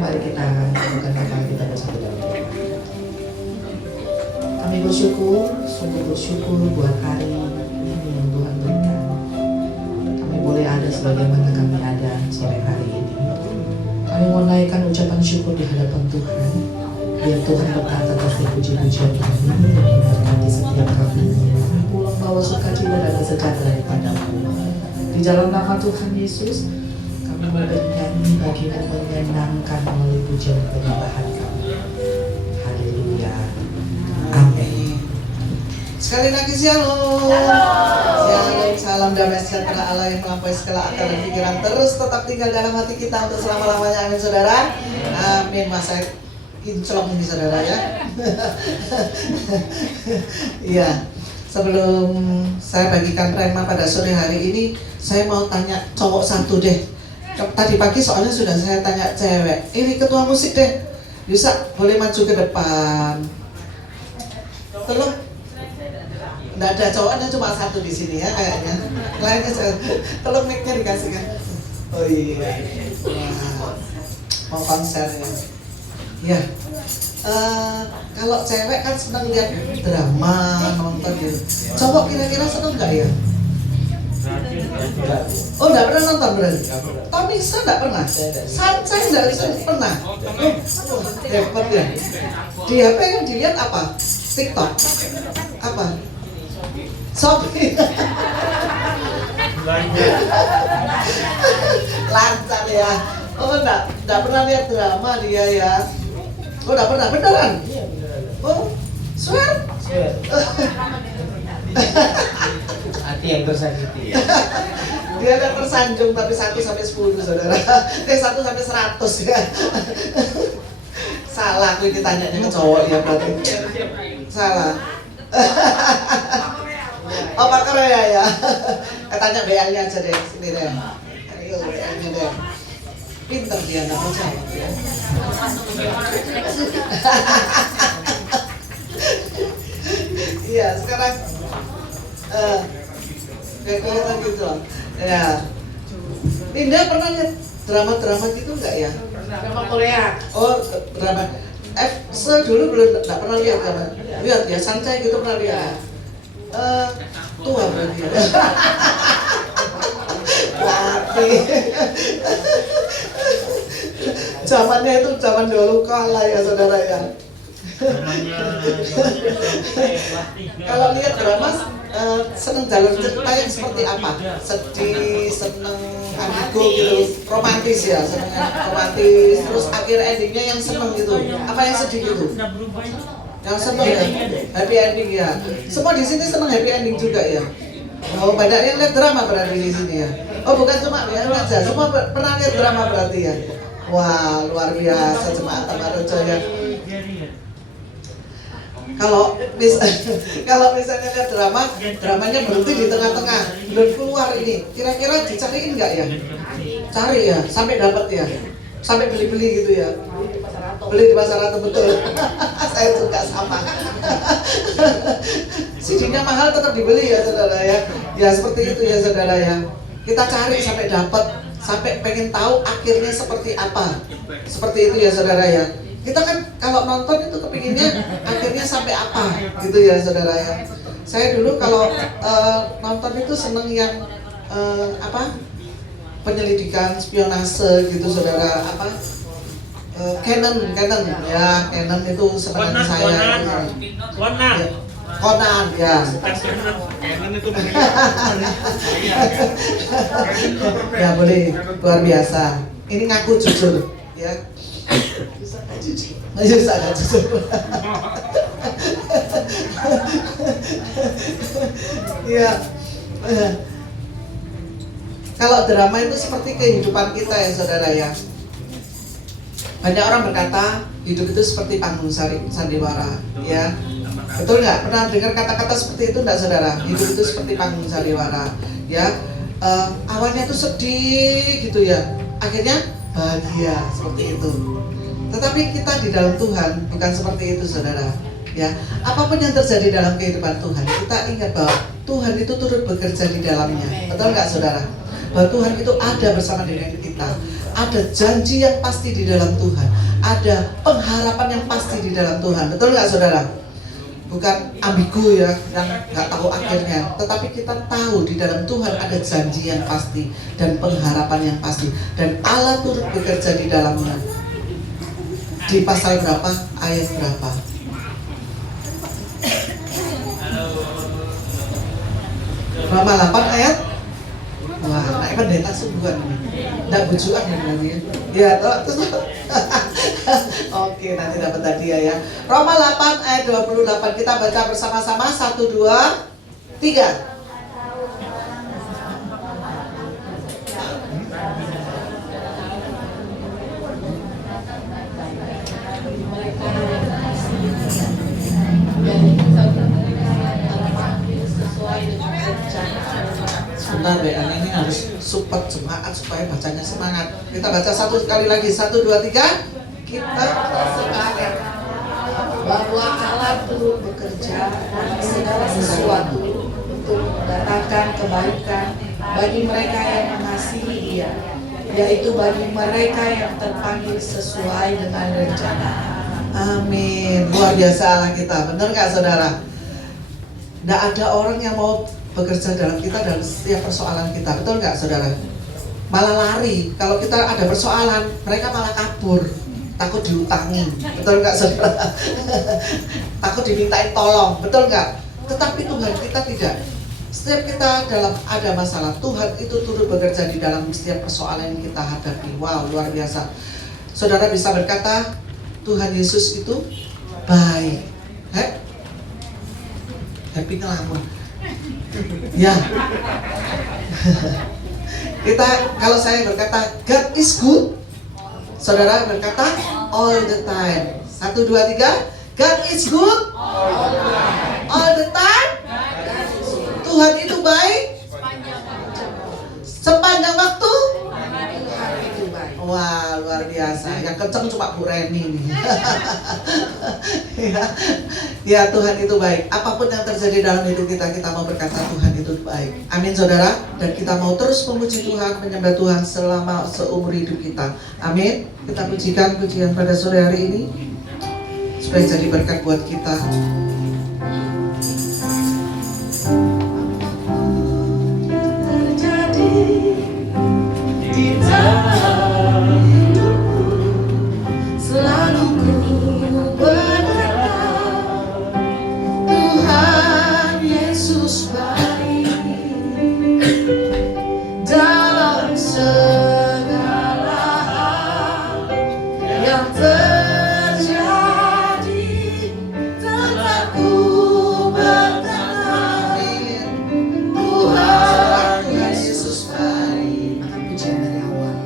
mari kita tundukkan kepala kita bersatu dalam doa. Kami bersyukur, sungguh bersyukur buat hari ini yang Tuhan berikan. Kami boleh ada sebagaimana kami ada sore hari ini. Kami mau naikkan ucapan syukur di hadapan Tuhan. Biar Tuhan berkata kasih puji-pujian kami dan memberkati setiap kami. Pulang bawa sukacita dan sejahtera daripada-Mu. Di dalam nama Tuhan Yesus, kami mau bernyanyi bagimu menyenangkan melalui pujian penyembahan kami. Haleluya. Amin. Sekali lagi shalom. Shalom, salam damai sejahtera Allah yang melampaui segala akal dan pikiran terus tetap tinggal dalam hati kita untuk selama-lamanya. Amin saudara. Amin. Masa kinclong ini saudara ya. Iya. Sebelum saya bagikan rema pada sore hari ini, saya mau tanya cowok satu deh. Tadi pagi soalnya sudah saya tanya cewek. Ini ketua musik deh. Bisa boleh maju ke depan. Tolong. Nggak ada cowoknya, cuma satu di sini ya kayaknya. Lainnya tolong mic-nya dikasihkan. Oh iya. Wow. Mau konser ya. Ya. Kalau cewek kan senang lihat drama, nonton gitu. Cowok kira-kira senang nggak ya? Oh, nggak pernah nonton berarti? Tommy saya nggak pernah. Saya nggak pernah. Hebat ya. Di HP yang dilihat apa? TikTok? Apa? Shopee. Lancar ya. Oh, nggak pernah lihat drama dia ya. Oh, nggak pernah, beneran? Oh, swear? Hati yang tersakiti. Dia ada tersanjung tapi 1 sampai 10 saudara. 1 sampai 100 ya. Salah aku ini tanyanya ke cowok ya berarti. Salah. Oh, Pak Korea ya. Tanya BA-nya aja deh, sini deh. Ayo BA-nya deh. Pinter dia nggak mau jawab ya. Iya sekarang kayak kelihatan gitu loh. Ya. Linda pernah lihat drama-drama gitu nggak ya? Drama Korea. Oh drama. Dulu belum nggak pernah lihat kan? Lihat ya, Sancai gitu pernah lihat. Tua berarti. Tapi zamannya itu zaman dulu kalah ya saudara ya. Kalau lihat drama seneng jalur cerita yang seperti apa? Sedih, seneng, ambigu gitu, romantis ya, seneng romantis. Terus akhir endingnya yang seneng gitu. Apa yang sedih gitu? Yang seneng ya, happy ending ya. Semua di sini seneng happy ending juga ya. Oh, banyak yang lihat drama berarti di sini ya. Oh, bukan cuma ya aja, semua pernah lihat drama berarti ya. Wah, luar biasa jemaat Tamarejo ya. Kalau misalnya lihat dramanya berhenti di tengah-tengah, belum keluar ini. Kira-kira dicariin nggak ya? Cari ya, sampai dapat ya. Sampai beli-beli gitu ya. Beli di pasar rata betul. Saya juga sama. CD-nya mahal tetap dibeli ya saudara ya. Ya seperti itu ya saudara ya. Kita cari sampai dapat, sampai pengen tahu akhirnya seperti apa. Seperti itu ya saudara ya. Kita kan kalau nonton itu kepinginnya akhirnya sampai apa gitu ya saudara ya. Saya dulu kalau nonton itu seneng yang penyelidikan spionase gitu saudara, Canon ya, Canon itu senangan saya. Conan ya. Ya boleh, luar biasa. Ini ngaku jujur ya. Bisa agak jujur. Iya. Kalau drama itu seperti kehidupan kita ya saudara ya. Banyak orang berkata hidup itu seperti panggung sandiwara ya. Betul nggak? Pernah dengar kata-kata seperti itu nggak saudara? Hidup itu seperti panggung sandiwara ya. Awalnya tuh sedih gitu ya, akhirnya bahagia seperti itu. Tetapi kita di dalam Tuhan bukan seperti itu saudara ya. Apapun yang terjadi dalam kehidupan Tuhan, kita ingat bahwa Tuhan itu turut bekerja di dalamnya. Betul nggak saudara? Bahwa Tuhan itu ada bersama dengan kita. ada janji yang pasti di dalam Tuhan, ada pengharapan yang pasti di dalam Tuhan. Betul nggak saudara? Bukan ambigu ya, yang nggak tahu akhirnya, tetapi kita tahu di dalam Tuhan ada janji yang pasti dan pengharapan yang pasti, dan Allah turut bekerja di dalamnya. Di pasal berapa, ayat berapa? Roma 8 ayat. Wah, naik pendeta sungguhan ini. Nggak bujuan ya namanya. Ya, terus. Oke, nanti dapat hadiah ya. Roma 8 ayat 28. Kita baca bersama-sama. 1, 2, 3. Sebentar BN ini harus support jemaat supaya bacanya semangat. Kita baca satu kali lagi. 1, 2, 3. Kita sepakat bahwa Allah turut bekerja dalam segala sesuatu untuk mendatangkan kebaikan bagi mereka yang mengasihi Dia, yaitu bagi mereka yang terpanggil sesuai dengan rencana. Amin. Luar biasa Allah kita. Benar nggak saudara? Nggak ada orang yang mau bekerja dalam kita dalam setiap persoalan kita. Betul nggak saudara? Malah lari. Kalau kita ada persoalan, mereka malah kabur. Takut diutangi. Betul nggak saudara? Takut dimintain tolong. Betul nggak? Tetapi Tuhan kita tidak. Setiap kita dalam ada masalah, Tuhan itu turut bekerja di dalam setiap persoalan yang kita hadapi. Wow, luar biasa. Saudara bisa berkata, Tuhan Yesus itu baik. Happy ngelamun. Ya. Kita, kalau saya berkata God is good, saudara berkata all the time. 1, 2, 3. God is good all the time. Tuhan itu baik sepanjang waktu. Wah, luar biasa. Yang kenceng cuma Bu Reni nih. Ya, Tuhan itu baik. Apapun yang terjadi dalam hidup kita, kita mau berkata Tuhan itu baik. Amin saudara. Dan kita mau terus memuji Tuhan, menyembah Tuhan selama seumur hidup kita. Amin. Kita pujikan pujian pada sore hari ini supaya jadi berkat buat kita. Terjadi di dalam hidupku, selalu ku berkata Tuhan Yesus baik dalam segala hal yang terjadi. Tetap ku berkata Tuhan Yesus baik. Akan pujian dari awal.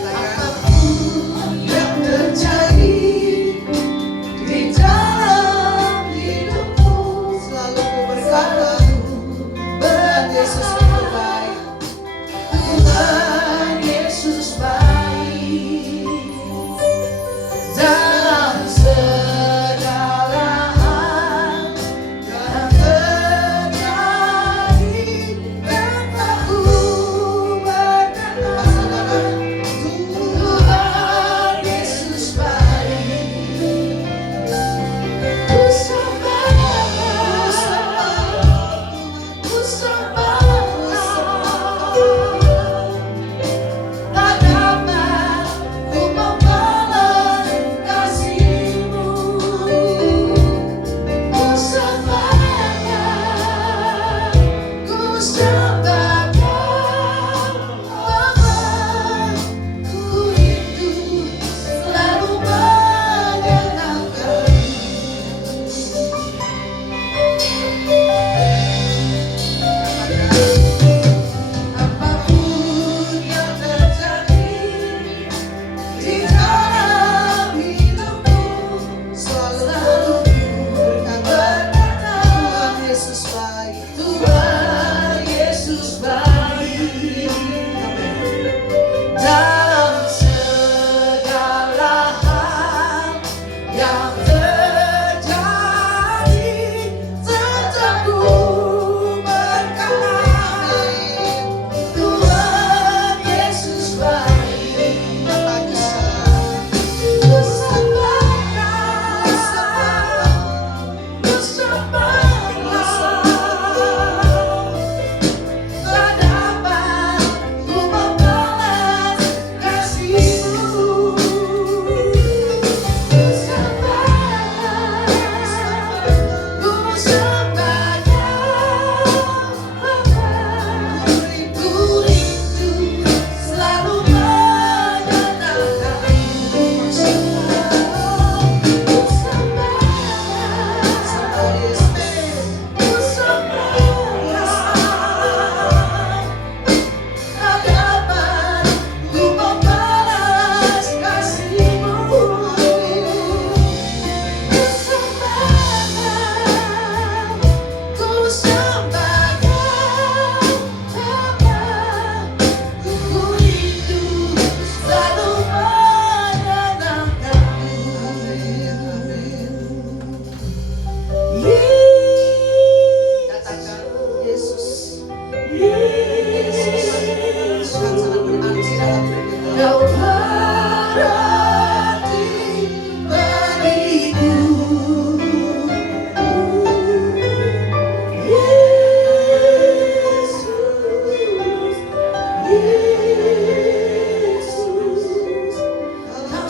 Apapun yang terjadi di dalam hidupku, Selalu ku berkata Tuhan Yesus itu baik. Tuhan Yesus baik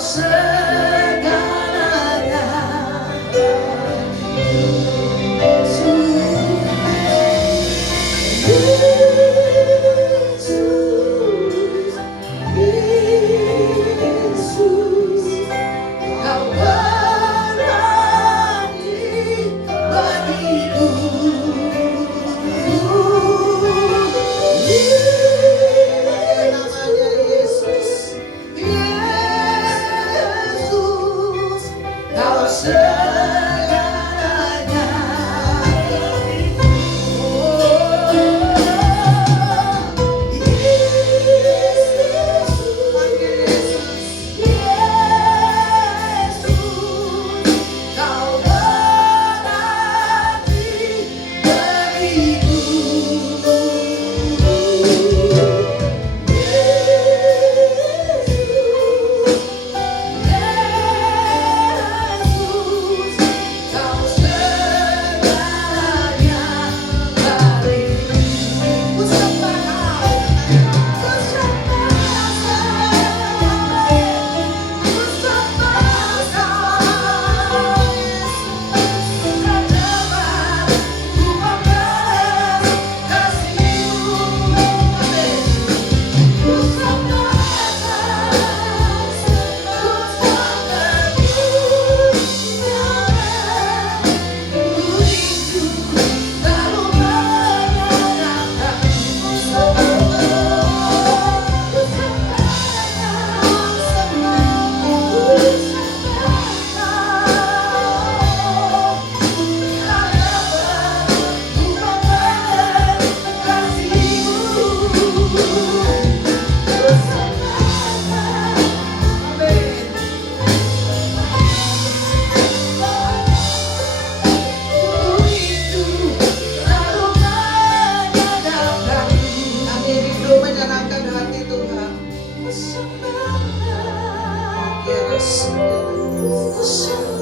segalanya.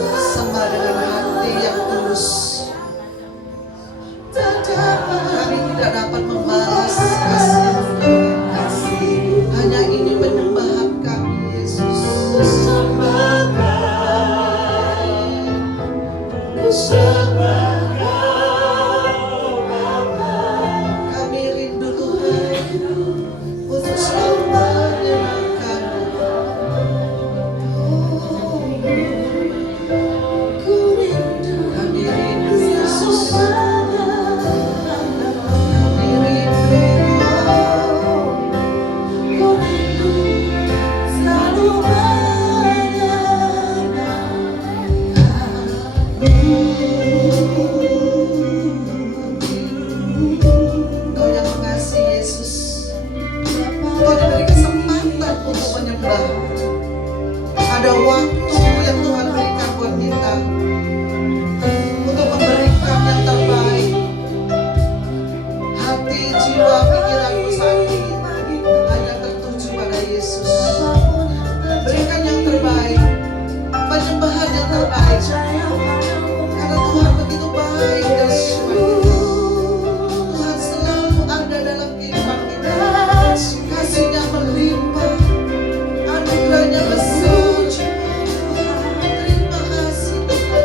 Sembah dengan hati yang tulus. Kami tidak dapat membalas kasih, hanya ini penyembahan kami, Yesus. Kami rindu Tuhan untuk selalu menyenangkan-Mu. Kami rindu Yesus. Kami rindu selalu Kau yang mengasihi Yesus. Kau diberi kesempatan untuk menyembah. Ada waktu yang Tuhan berikan buat kita untuk memberikan yang terbaik. Hati, jiwa, pikiranku saat ini hanya tertuju pada Yesus. Berikan yang terbaik, penyembahan yang terbaik. Karena Tuhan begitu baik dan sungguh. Tuhan selalu ada dalam kehidupan kita. Kasih-Nya melimpah, anugerah-Nya besar. Terima kasih Tuhan.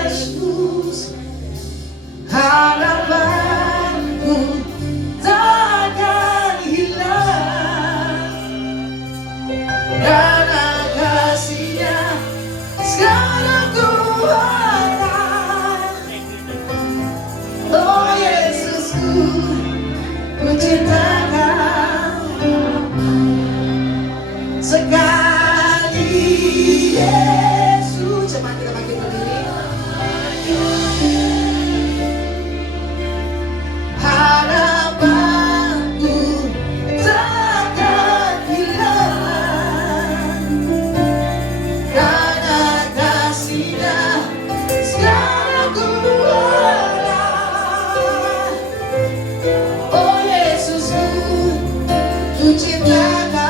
Yesus, harapanku takkan hilang, karena kasih-Nya sekarang ku harap. Oh Yesusku, ku cinta Kau sekali. Yesus, coba kita makin berdiri. Harapanku takkan hilang, karena kasih-Nya sekarang ku harap. Oh Yesusku, ku cinta Kau.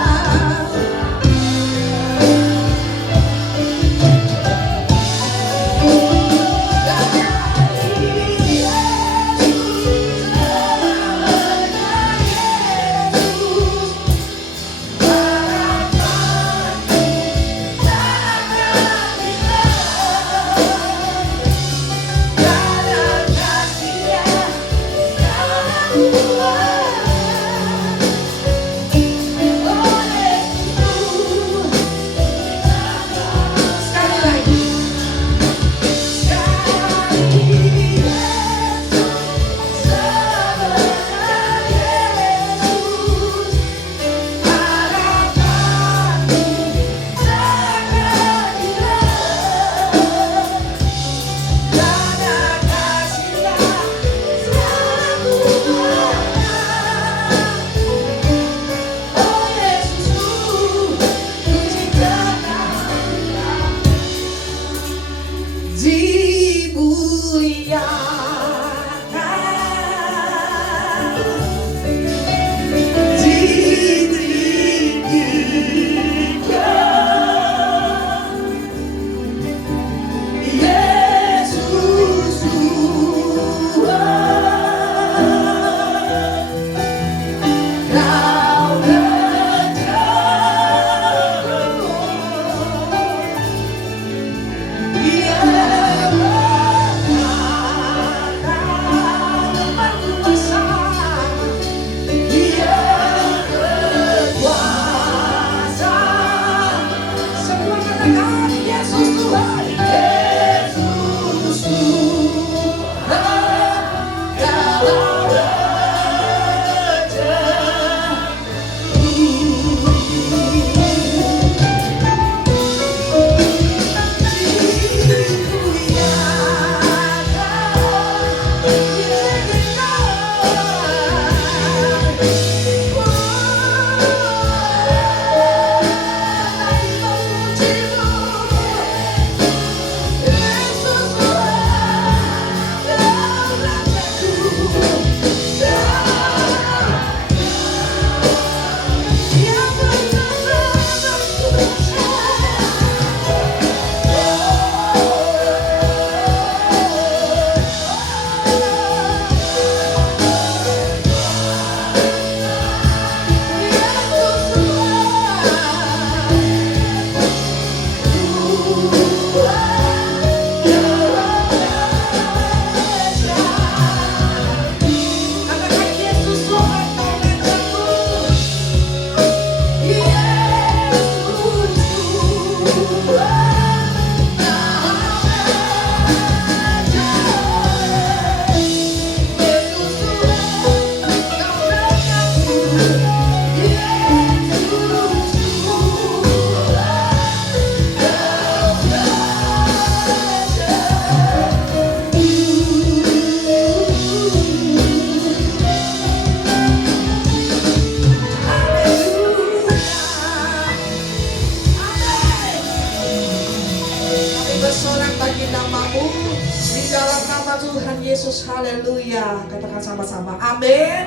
Yesus, haleluya. Katakan sama-sama, amin.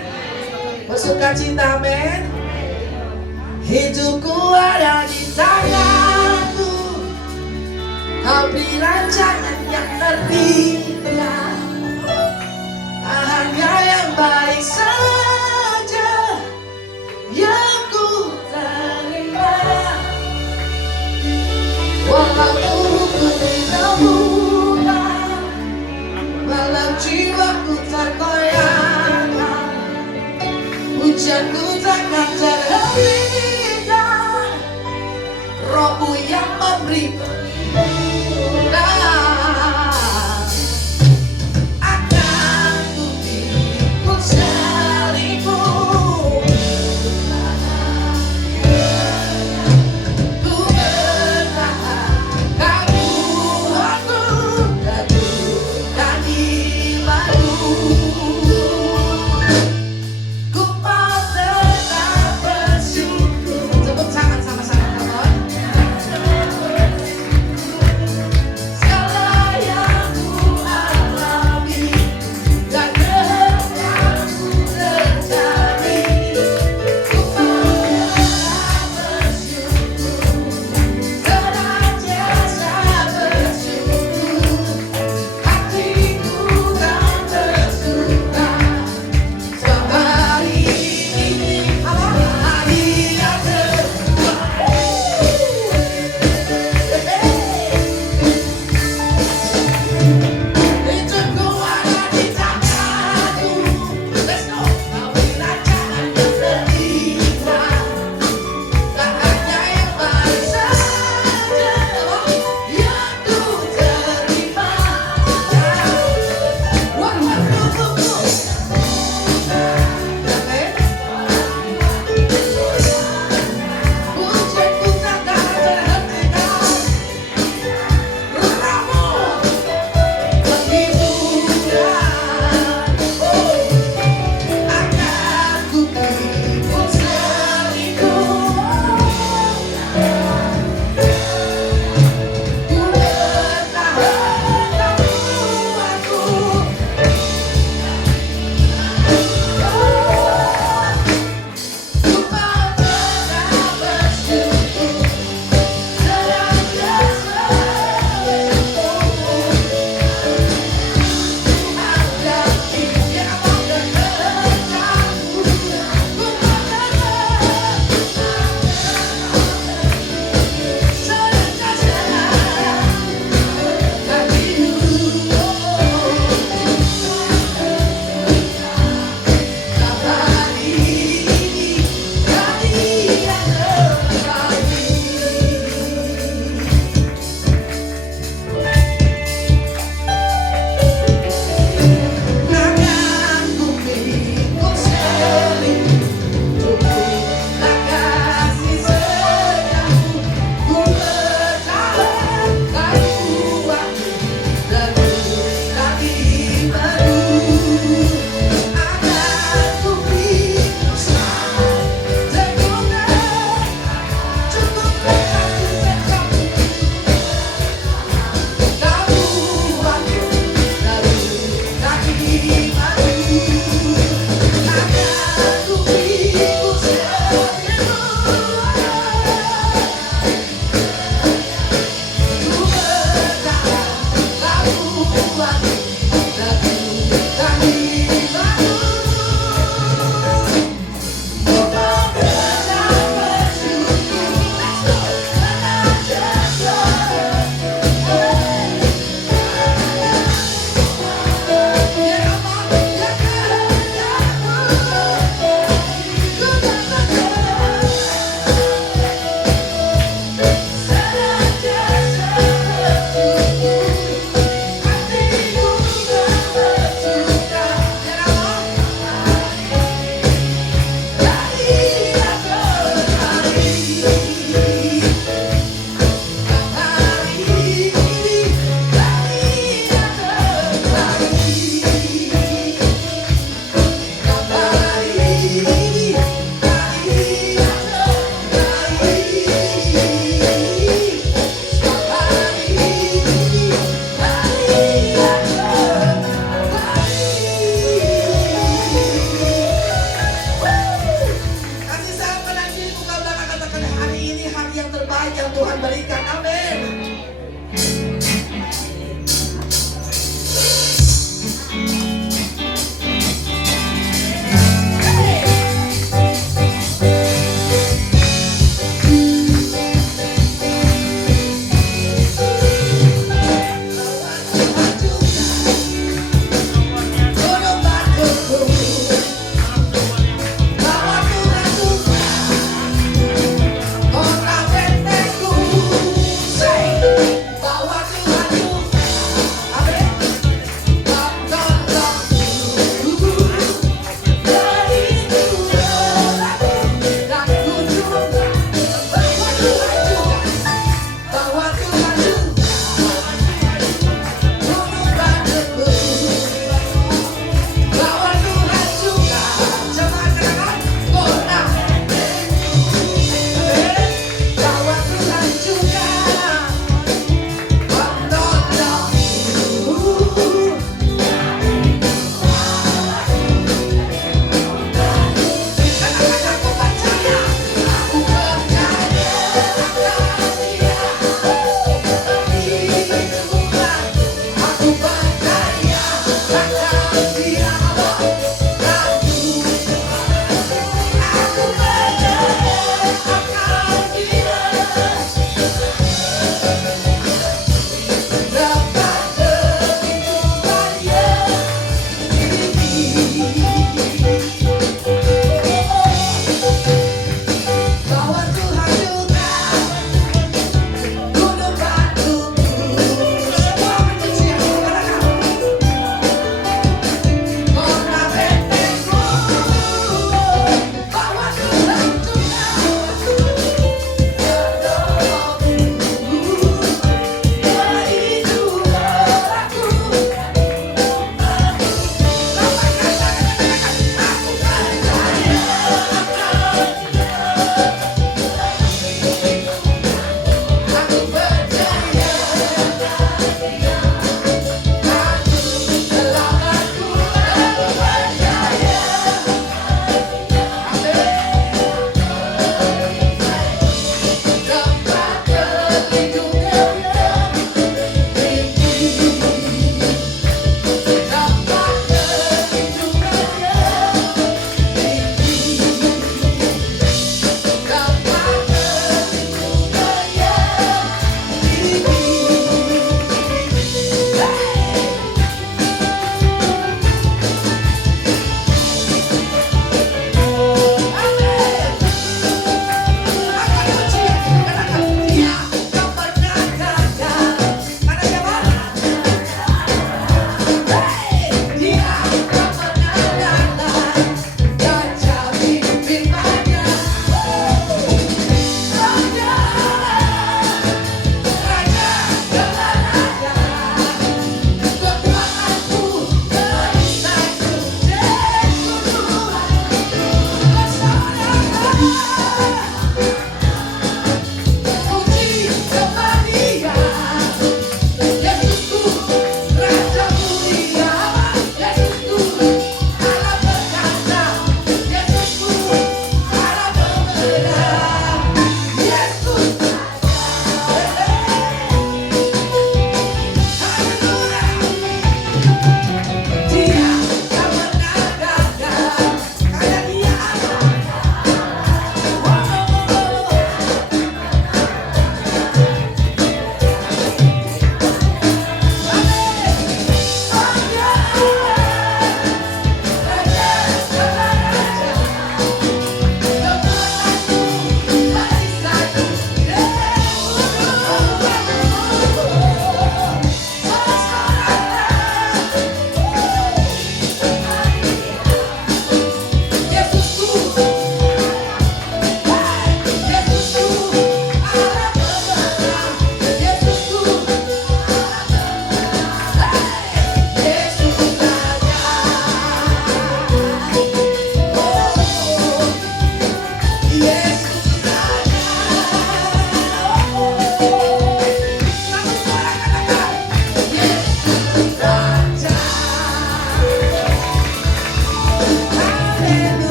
Bersukacita, amin. Hidupku ada di tangan-Mu, Kau beri rancangan yang terindah, hanya yang baik saja yang ku terima. Walau ku tidak mudah,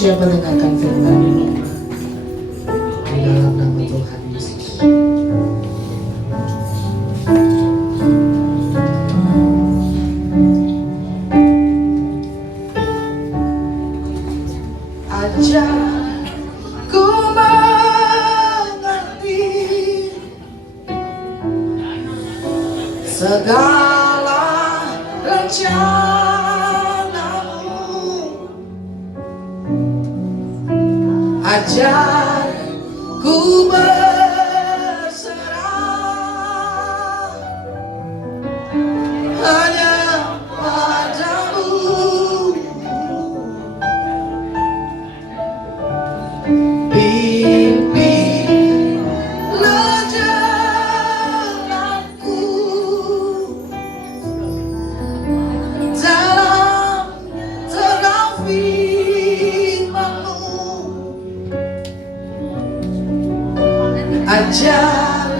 siapa dengarkan firman ini di dalam nama Tuhan Yesus. Ajar ku mengerti segala rencanamu, ajar ku berserah hanya padamu. Pimpinlah jalanku dalam terang firman-Mu, ajar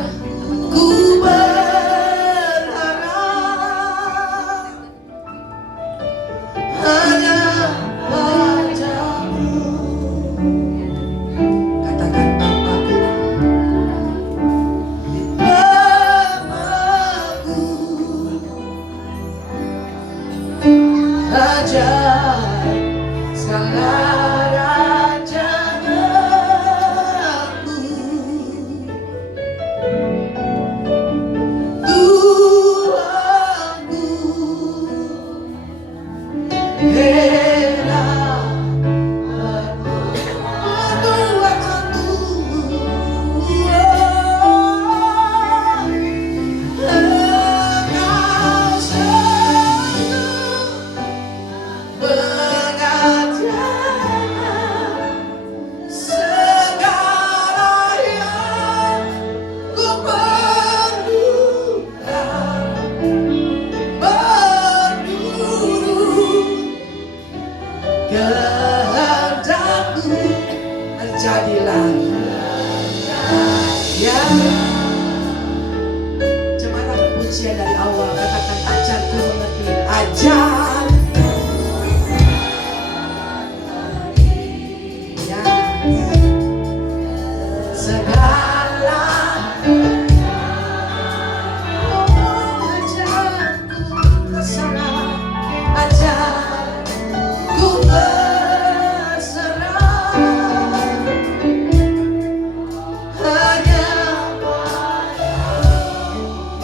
ku berharap hanya padamu. Katakan Bapakku, Bapakku, Raja segala raja-Mu, Tuhanku, Hera kehendakmu terjadilah. Ya, jemaat pujian dari awal katakan ajarku mengerti, ajar. Ya, segala ajarku terserah, ajarku berserah hanya.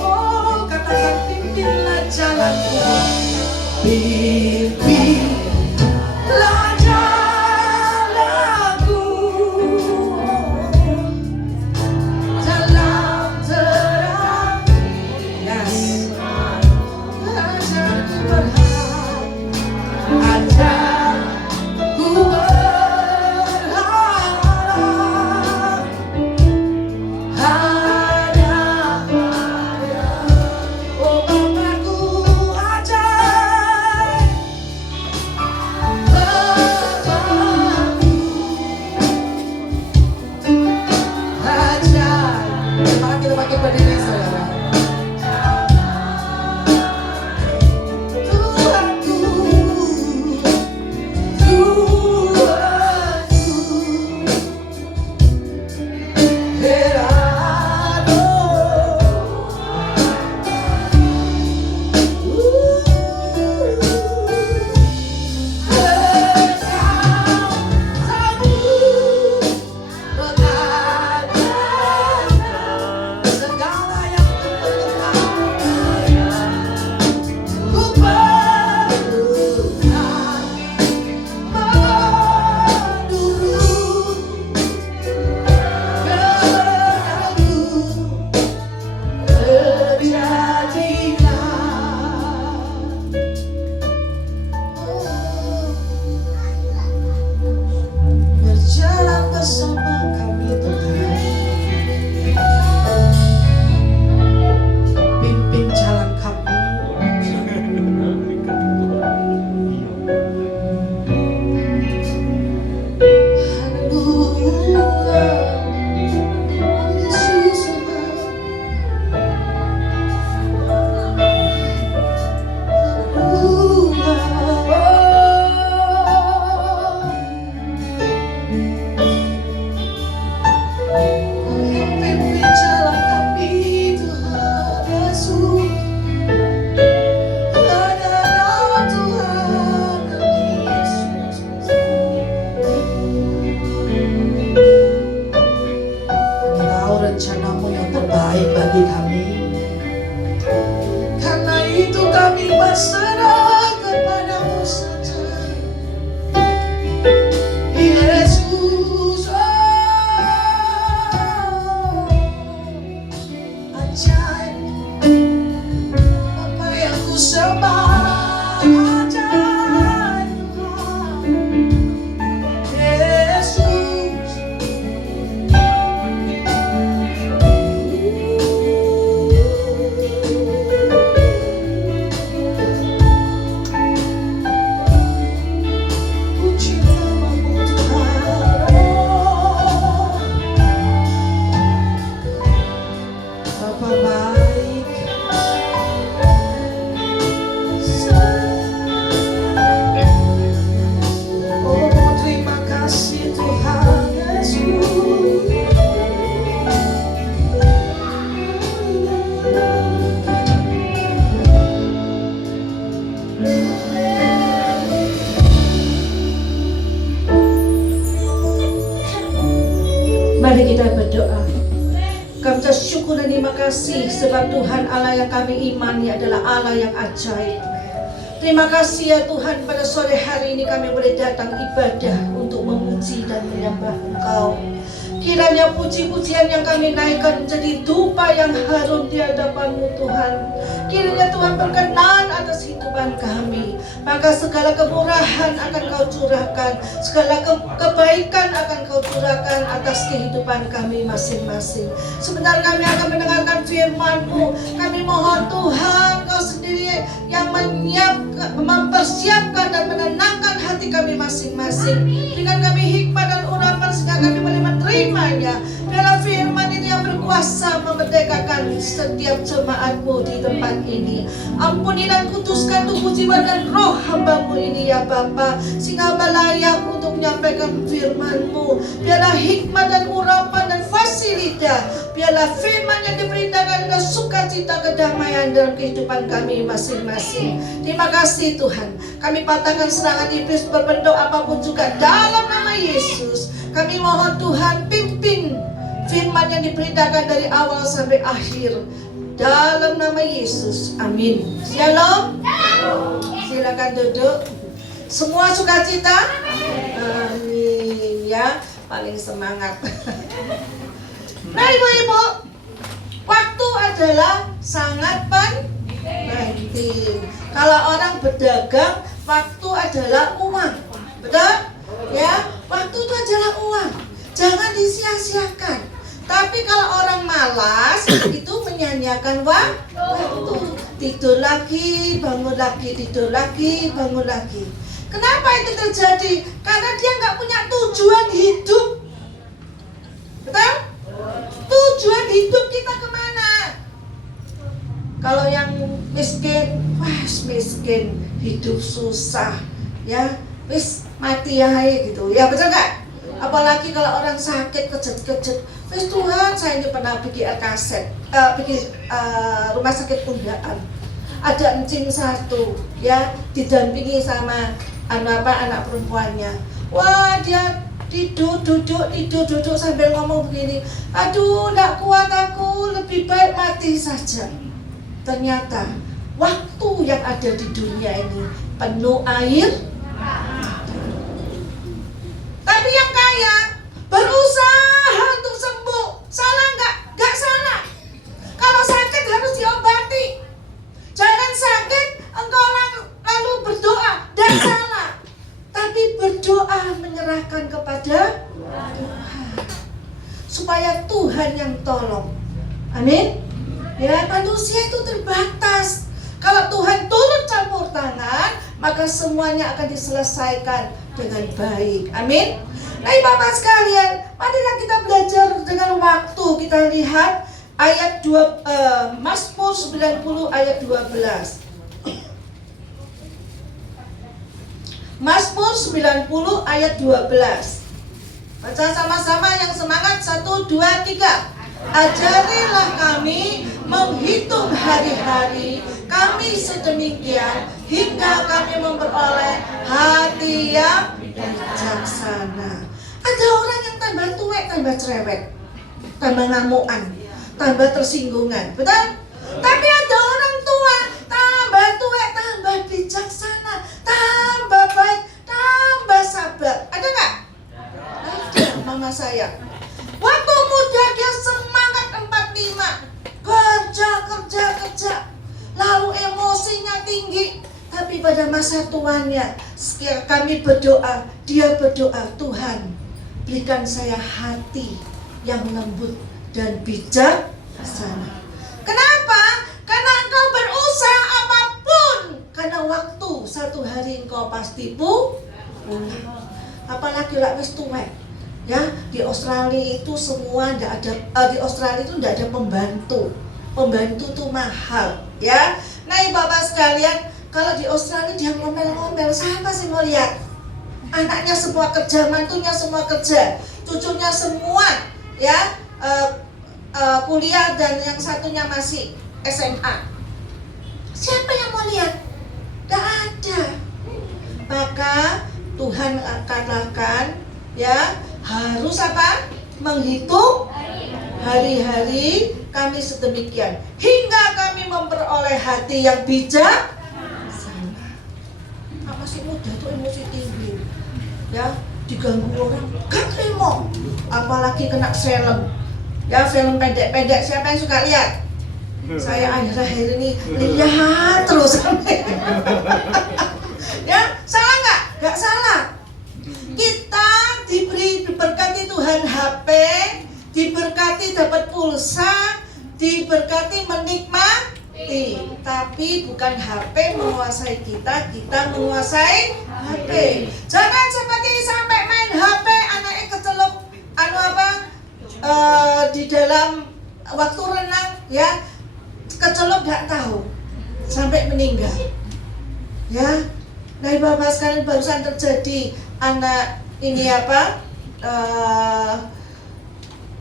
Oh, katakan pimpinlah jalanku, pimpinlah jalanku dalam terang. Yes, ajarku berharap, ajarku berharap hanya pada. Oh Bapakku, ajar terima kasih sebab Tuhan Allah yang kami imani adalah Allah yang ajaib. Terima kasih ya Tuhan, pada sore hari ini kami boleh datang ibadah untuk memuji dan menyembah Engkau. Kiranya puji-pujian yang kami naikkan menjadi dupa yang harum di hadapan-Mu Tuhan. Kiranya Tuhan berkenan atas hidupan kami. Maka segala kemurahan akan Kau curahkan, segala kebaikan akan Kau curahkan atas kehidupan kami masing-masing. Sebentar kami akan mendengarkan firman-Mu. Kami mohon Tuhan, Kau sendiri yang mempersiapkan dan menenangkan hati kami masing-masing. Berikan kami hikmat dan urapan sehingga kami boleh menerimanya. Biarlah firman itu yang berkuasa memerdekakan setiap jemaat-Mu di tempat ini. Ampuni dan kuduskan tubuh, jiwa dan roh hamba-Mu ini ya Bapa, sehingga hamba layak untuk menyampaikan firman-Mu. Biarlah hikmat dan urapan dan fasilitas, biarlah firman yang diberitakan dengan sukacita kedamaian dalam kehidupan kami masing-masing. Terima kasih Tuhan. Kami patahkan serangan iblis berbentuk apapun juga dalam nama Yesus. Kami mohon Tuhan pimpin firman yang diberitakan dari awal sampai akhir. Dalam nama Yesus. Amin. Shalom. Silakan duduk. Semua sukacita? Amin. Ya, paling semangat. Nah ibu-ibu, waktu adalah sangat penting. Kalau orang berdagang, waktu adalah uang. Betul? Ya, waktu itu adalah uang. Jangan disia-siakan. Tapi kalau orang malas itu menyanyiakan waktu. Tidur lagi, bangun lagi, tidur lagi, bangun lagi. Kenapa itu terjadi? Karena dia nggak punya tujuan hidup. Betul? Tujuan hidup kita kemana? Kalau yang miskin, miskin, hidup susah, ya, wis mati ya gitu. Ya betul nggak? Apalagi kalau orang sakit kejet-kejet, wis Tuhan, saya ini pernah bikin kaset, rumah sakit Undaan. Ada encing satu, ya, didampingi sama anak perempuannya. Wah, dia duduk sambil ngomong begini, aduh, nggak kuat aku, lebih baik mati saja. Ternyata waktu yang ada di dunia ini penuh air. Tapi yang kaya berusaha untuk sembuh. Salah nggak? Nggak salah. Kalau sakit harus diobati. Jangan sakit engkau lalu berdoa. Nggak salah. Tapi berdoa menyerahkan kepada Tuhan, supaya Tuhan yang tolong. Amin. Ya, manusia itu terbatas. Kalau Tuhan turut campur tangan, maka semuanya akan diselesaikan dengan baik. Amin. Nah, Bapak sekalian, marilah kita belajar dengan waktu. Kita lihat ayat Mazmur 90 ayat 12. Mazmur 90 ayat 12. Baca sama-sama yang semangat. 1, 2, 3. Ajarilah kami menghitung hari-hari kami sedemikian hingga kami memperoleh hati yang bijaksana. Ada orang yang tambah tuwek, tambah cerewet, tambah ngamuan, tambah tersinggungan, betul? Tapi ada orang tua tambah tuwek, tambah bijaksana, tambah baik, tambah sabar. Ada nggak? Ada, mama saya. Waktu muda dia semangat 45, kerja, lalu emosinya tinggi. Tapi pada masa tuanya, kami berdoa, dia berdoa, Tuhan, berikan saya hati yang lembut dan bijaksana. Kenapa? Karena engkau berusaha apapun, karena waktu satu hari engkau pasti punya. Apalagi lak wis tuwek. Ya, di Australia itu semua tidak ada, di Australia itu tidak ada pembantu. Pembantu itu mahal, ya. Nah, Bapak sekalian, kalau di Australia dia ngomel-ngomel, siapa sih mau lihat? Anaknya semua kerja, mantunya semua kerja, cucunya semua, ya, kuliah, dan yang satunya masih SMA. Siapa yang mau lihat? Tidak ada. Maka Tuhan katakan, ya, harus apa? Menghitung hari-hari kami sedemikian hingga kami memperoleh hati yang bijak. Masih muda tuh emosi tinggi, ya, diganggu orang gak terima, apalagi kena film, ya, film pendek-pendek. Siapa yang suka lihat? Saya akhir-akhir ini lihat terus. Ya, salah nggak? Nggak salah. Kita diberkati Tuhan HP, diberkati dapat pulsa, diberkati menikmati. Tapi bukan HP menguasai kita, kita menguasai HP. Jangan seperti sampai main HP anaknya kecelup di dalam waktu renang, ya, kecelup gak tahu sampai meninggal, ya. Nah, Bapak sekalian, barusan terjadi anak ini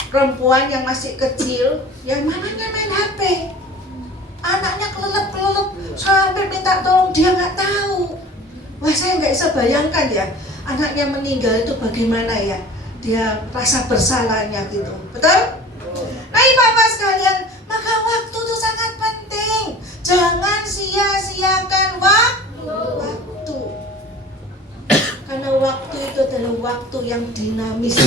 perempuan yang masih kecil yang mamanya main HP. Anaknya kelelep sampai minta tolong, dia nggak tahu. Wah, saya nggak bisa bayangkan ya, anaknya meninggal itu bagaimana ya, dia rasa bersalahnya gitu, betul? Nah, Bapak sekalian, maka waktu itu sangat penting. Jangan sia-siakan waktu. Karena waktu itu adalah waktu yang dinamis,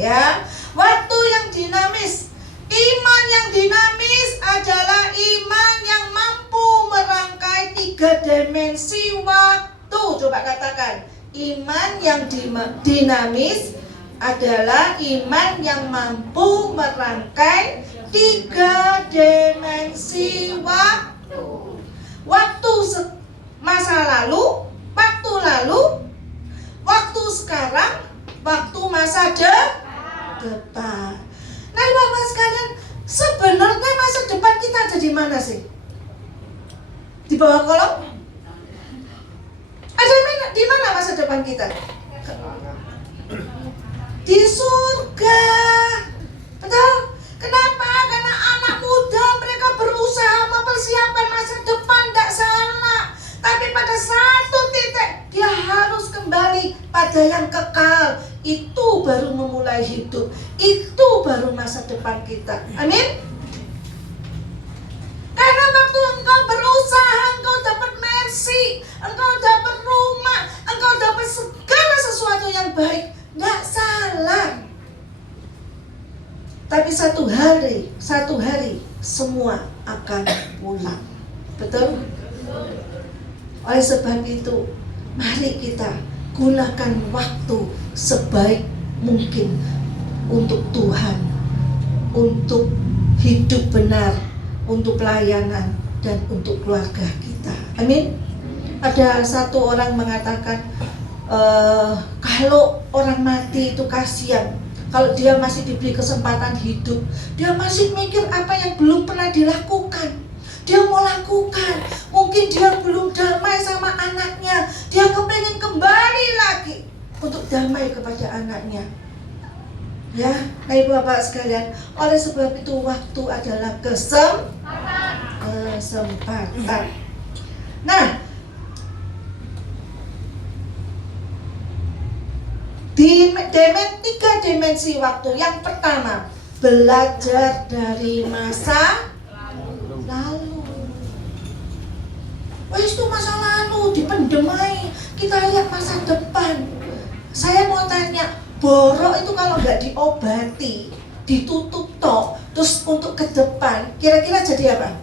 ya, waktu yang dinamis. Iman yang dinamis adalah iman yang mampu merangkai 3 dimensi waktu. Coba katakan, iman yang dinamis adalah iman yang mampu merangkai 3 dimensi waktu. Waktu masa lalu, waktu lalu, waktu sekarang, waktu masa depan. Nah, Bapak sekalian, sebenarnya masa depan kita ada di mana sih? Di bawah kolong? Ada di mana masa depan kita? Di surga. Betul? Kenapa? Karena anak muda mereka berusaha mempersiapkan masa depan, tidak salah. Tapi pada satu titik dia harus kembali pada yang kekal. Itu baru memulai hidup. Itu baru masa depan kita. Amin. Karena waktu engkau berusaha, engkau dapat mercy, engkau dapat rumah, engkau dapat segala sesuatu yang baik, nggak salah. Tapi satu hari semua akan pulang. Betul? Oleh sebab itu, mari kita gunakan waktu sebaik mungkin untuk Tuhan, untuk hidup benar, untuk pelayanan, dan untuk keluarga kita. Amin. Ada satu orang mengatakan, kalau orang mati itu kasihan. Kalau dia masih diberi kesempatan hidup, dia masih mikir apa yang belum pernah dilakukan. Dia mau lakukan, mungkin dia belum damai sama anaknya, dia kepengen kembali lagi untuk damai kepada anaknya. Ya, nah Ibu Bapak sekalian, oleh sebab itu waktu adalah kesempatan. Nah, di 3 dimensi waktu. Yang pertama, belajar dari masa lalu. Wah, itu masa lalu dipendemai. Kita lihat masa depan. Saya mau tanya, borok itu kalau nggak diobati, ditutup tok, terus untuk ke depan, kira-kira jadi apa?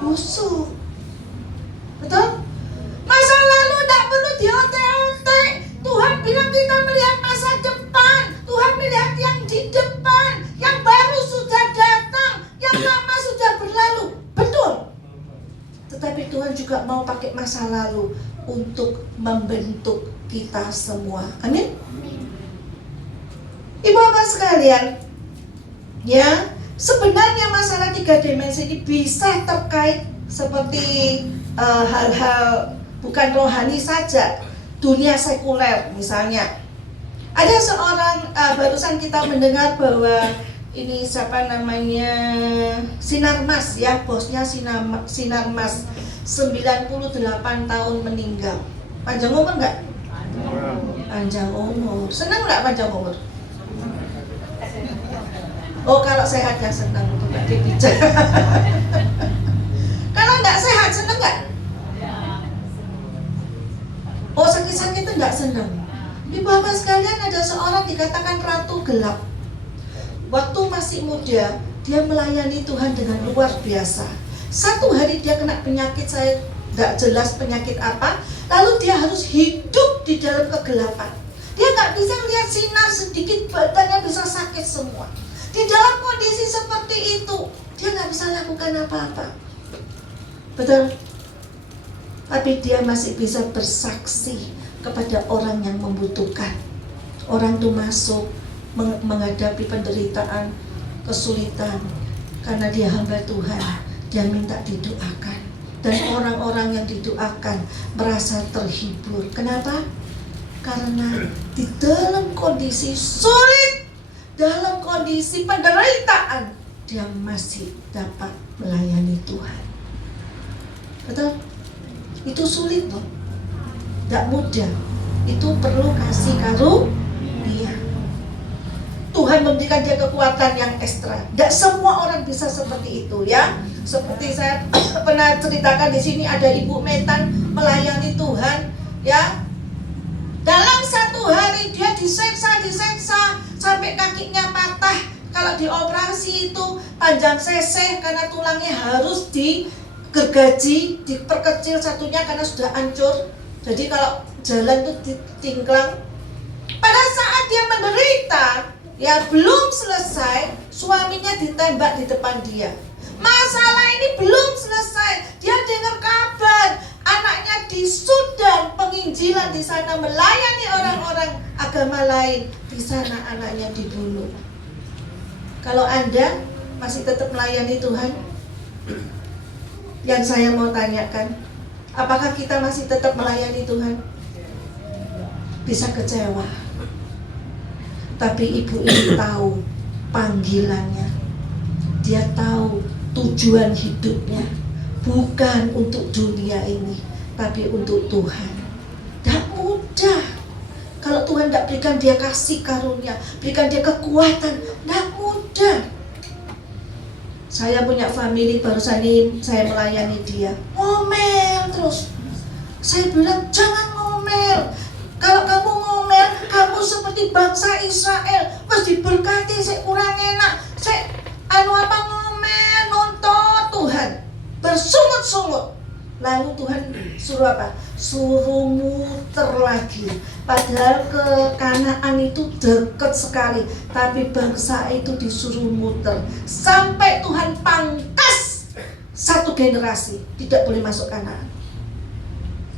Busuk. Betul? Masa lalu tidak perlu diote-ote. Tuhan bilang kita melihat masa depan. Tuhan melihat yang di depan. Yang baru sudah datang, yang lama sudah berlalu. Betul. Tetapi Tuhan juga mau pakai masa lalu untuk membentuk kita semua. Amin. Ibu Bapak sekalian, ya, sebenarnya masalah 3 dimensi ini bisa terkait seperti hal-hal bukan rohani saja, dunia sekuler misalnya. Ada seorang barusan kita mendengar bahwa ini siapa namanya, Sinarmas ya, bosnya Sinarmas, 98 tahun meninggal. Panjang umur enggak? Panjang umur. Senang enggak panjang umur? Oh kalau sehat ya senang untuk Mbak dipijat. Kalau nggak sehat senang nggak? Oh sakit-sakit itu nggak senang. Di Bapak sekalian ada seorang dikatakan ratu gelap. Waktu masih muda dia melayani Tuhan dengan luar biasa. Satu hari dia kena penyakit, saya tidak jelas penyakit apa. Lalu dia harus hidup di dalam kegelapan. Dia nggak bisa lihat sinar sedikit, badannya bisa sakit semua. Di dalam kondisi seperti itu, dia nggak bisa lakukan apa-apa. Betul? Tapi dia masih bisa bersaksi kepada orang yang membutuhkan. Orang itu masuk menghadapi penderitaan, kesulitan, karena dia hamba Tuhan, dia minta didoakan. Dan orang-orang yang didoakan merasa terhibur. Kenapa? Karena di dalam kondisi sulit, dalam kondisi penderitaan, dia masih dapat melayani Tuhan. Betul? Itu sulit loh, tidak mudah. Itu perlu kasih karunia. Tuhan memberikan dia kekuatan yang ekstra. Tidak semua orang bisa seperti itu ya. Seperti saya pernah ceritakan di sini, ada Ibu Metan melayani Tuhan ya. Dalam satu hari dia diseksa sampai kakinya patah. Kalau dioperasi itu panjang cc karena tulangnya harus digergaji, diperkecil satunya karena sudah hancur. Jadi kalau jalan itu ditingklang. Pada saat dia menderita, ya belum selesai, suaminya ditembak di depan dia. Masalah ini belum selesai. Dia dengar kabar anaknya di Sudan, penginjilan di sana, melayani orang-orang agama lain. Di sana anaknya dibunuh. Kalau Anda masih tetap melayani Tuhan, yang saya mau tanyakan, apakah kita masih tetap melayani Tuhan? Bisa kecewa. Tapi ibu ini tahu panggilannya. Dia tahu tujuan hidupnya bukan untuk dunia ini, tapi untuk Tuhan. Tidak mudah. Kalau Tuhan tidak berikan dia kasih karunia, berikan dia kekuatan, tidak mudah. Saya punya family, barusan ini saya melayani dia, ngomel terus. Saya bilang jangan ngomel. Kalau kamu ngomel, kamu seperti bangsa Israel, pas diberkati saya kurang enak. Saya ngomel, nonton Tuhan, bersungut-sungut. Lalu Tuhan suruh apa? Suruh muter lagi. Padahal ke Kanaan itu dekat sekali, tapi bangsa itu disuruh muter. Sampai Tuhan pangkas satu generasi, tidak boleh masuk Kanaan.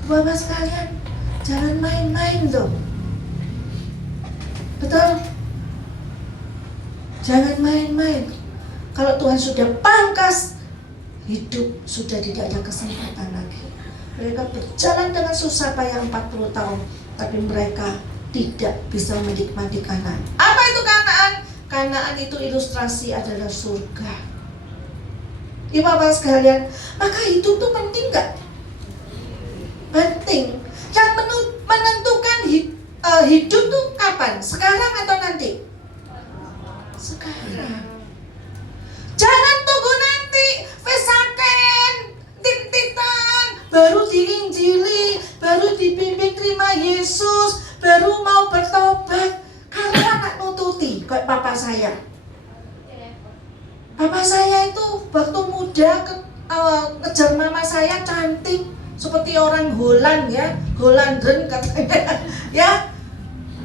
Bapak sekalian, jangan main-main dong. Betul? Jangan main-main. Kalau Tuhan sudah pangkas, hidup sudah tidak ada kesempatan lagi. Mereka berjalan dengan susah payah 40 tahun, tapi mereka tidak bisa menikmati Kanaan. Apa itu Kanaan? Kanaan itu ilustrasi adalah surga. Ibu bapak sekalian, maka hidup itu penting gak? Penting. Yang menentukan hidup tuh kapan? Sekarang atau nanti? Sekarang. Jangan tunggu nanti, pesaken, tintitan, baru diinjili, baru dibimbing terima Yesus, baru mau bertobat. Kalau anak nututi, kayak papa saya. Papa saya itu waktu muda ngejar mama saya cantik, seperti orang Holland ya, Hollandren katanya, ya.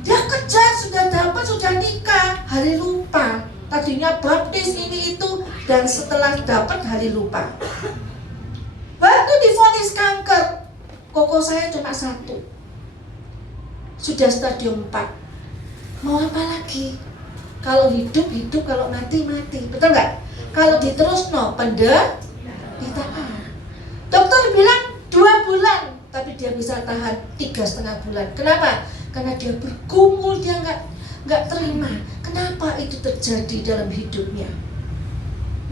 Dia kejar, sudah dapat, sudah nikah, hari lupa. Tadinya baptis ini itu, dan setelah dapat hari lupa. Waktu divonis kanker, koko saya cuma 1. Sudah stadium 4. Mau apa lagi? Kalau hidup, kalau mati, mati. Betul nggak? Kalau diterus penderitaan. Dokter bilang 2 bulan, tapi dia bisa tahan 3,5 bulan. Kenapa? Karena dia bergumul, dia nggak terima. Kenapa itu terjadi dalam hidupnya?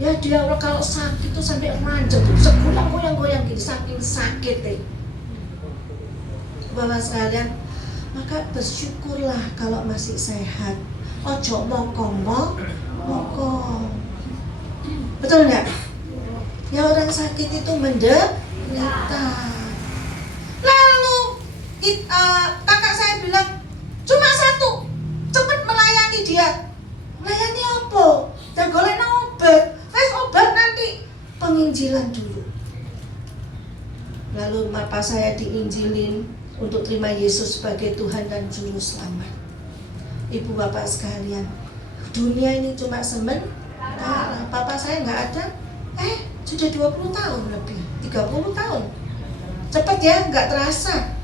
Ya dia kalau sakit itu sampai ranjau, segulang goyang-goyang gitu, saking sakit deh. Bapak sekalian, maka bersyukurlah kalau masih sehat. Ojo mokong Mokong. Betul nggak? Ya orang sakit itu menderita. Lalu kakak saya bilang cuma satu, cepat melayani dia. Melayani apa? Dan golek obat. Wes obat nanti penginjilan dulu. Lalu bapak saya diinjilin untuk terima Yesus sebagai Tuhan dan Juru Selamat. Ibu bapak sekalian, dunia ini cuma sementara. Papa saya nggak ada, sudah 20 tahun lebih, 30 tahun. Cepat ya, nggak terasa.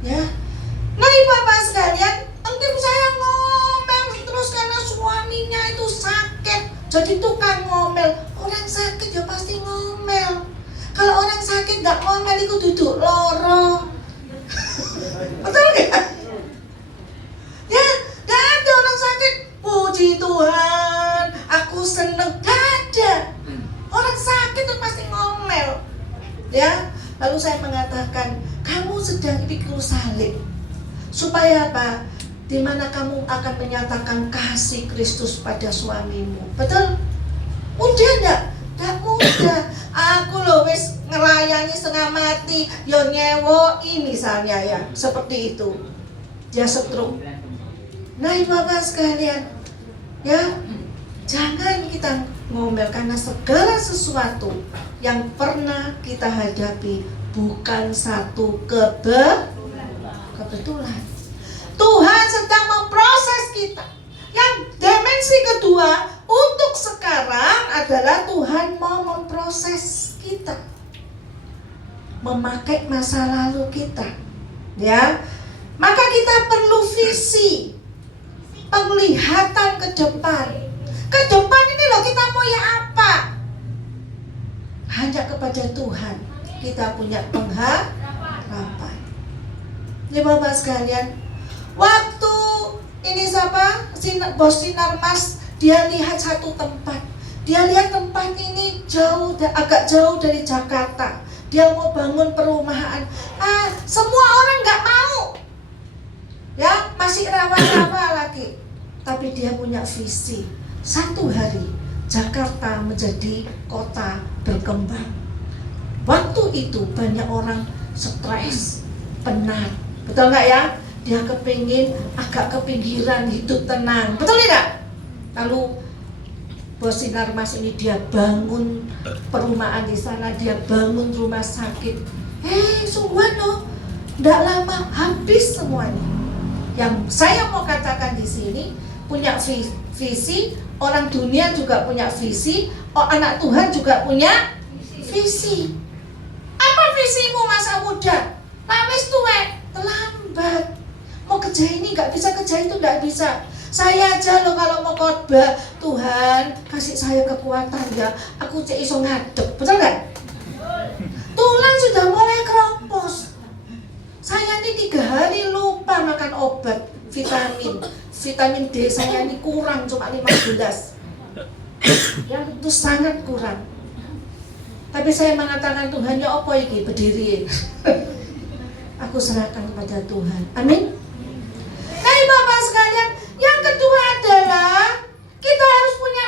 Ya, nah ibu bapak sekalian, mungkin saya ngomel terus karena suaminya itu sakit, jadi tukang ngomel. Orang sakit ya pasti ngomel. Kalau orang sakit nggak ngomel itu duduk loro. Betul nggak? Ya, nggak ada orang sakit. Puji Tuhan, aku seneng. Nggak ada. Orang sakit itu pasti ngomel. Ya, lalu saya mengatakan, kamu sedang pikul salib. Supaya apa? Dimana kamu akan menyatakan kasih Kristus pada suamimu. Betul? Udah enggak? Enggak mudah. Aku loh wis ngelayani setengah mati, yo nyewoi misalnya ya, seperti itu. Dia stroke. Nah ibu bapak sekalian, ya jangan kita ngomel karena segala sesuatu yang pernah kita hadapi bukan satu kebetulan. Tuhan sedang memproses kita. Yang dimensi kedua untuk sekarang adalah Tuhan mau memproses kita, memakai masa lalu kita, ya. Maka kita perlu visi, penglihatan ke depan. Ke depan ini loh kita mau ya apa? Hanya kepada Tuhan kita punya pengharapan. Ya Bapak sekalian, waktu ini siapa? Bos Sinarmas, dia lihat satu tempat. Dia lihat tempat ini agak jauh dari Jakarta. Dia mau bangun perumahan. Semua orang nggak mau. Ya, masih rawa-rawa lagi. Tapi dia punya visi. Satu hari Jakarta menjadi kota berkembang. Waktu itu banyak orang stres, penat. Betul nggak ya? Dia kepingin agak ke pinggiran, hidup tenang. Betul tidak? Lalu Bos Sinarmas ini dia bangun perumahan di sana, dia bangun rumah sakit. Sungguhan loh, tidak lama habis semuanya. Yang saya mau katakan di sini punya visi, orang dunia juga punya visi, anak Tuhan juga punya visi. Apa visimu masa muda? Wis tuwek, terlambat. Mau kerja ini nggak bisa, kerja itu nggak bisa. Saya aja loh kalau mau khotbah, Tuhan kasih saya kekuatan ya, aku cek iso ngadep, betul nggak? Tulang sudah mulai keropos. Saya ini 3 hari lupa makan obat vitamin D saya ini kurang cuma 15. Yang itu sangat kurang. Tapi saya mengatakan Tuhan ya apa iki berdiri. Aku serahkan kepada Tuhan. Amin. Nah Bapak sekalian, yang kedua adalah kita harus punya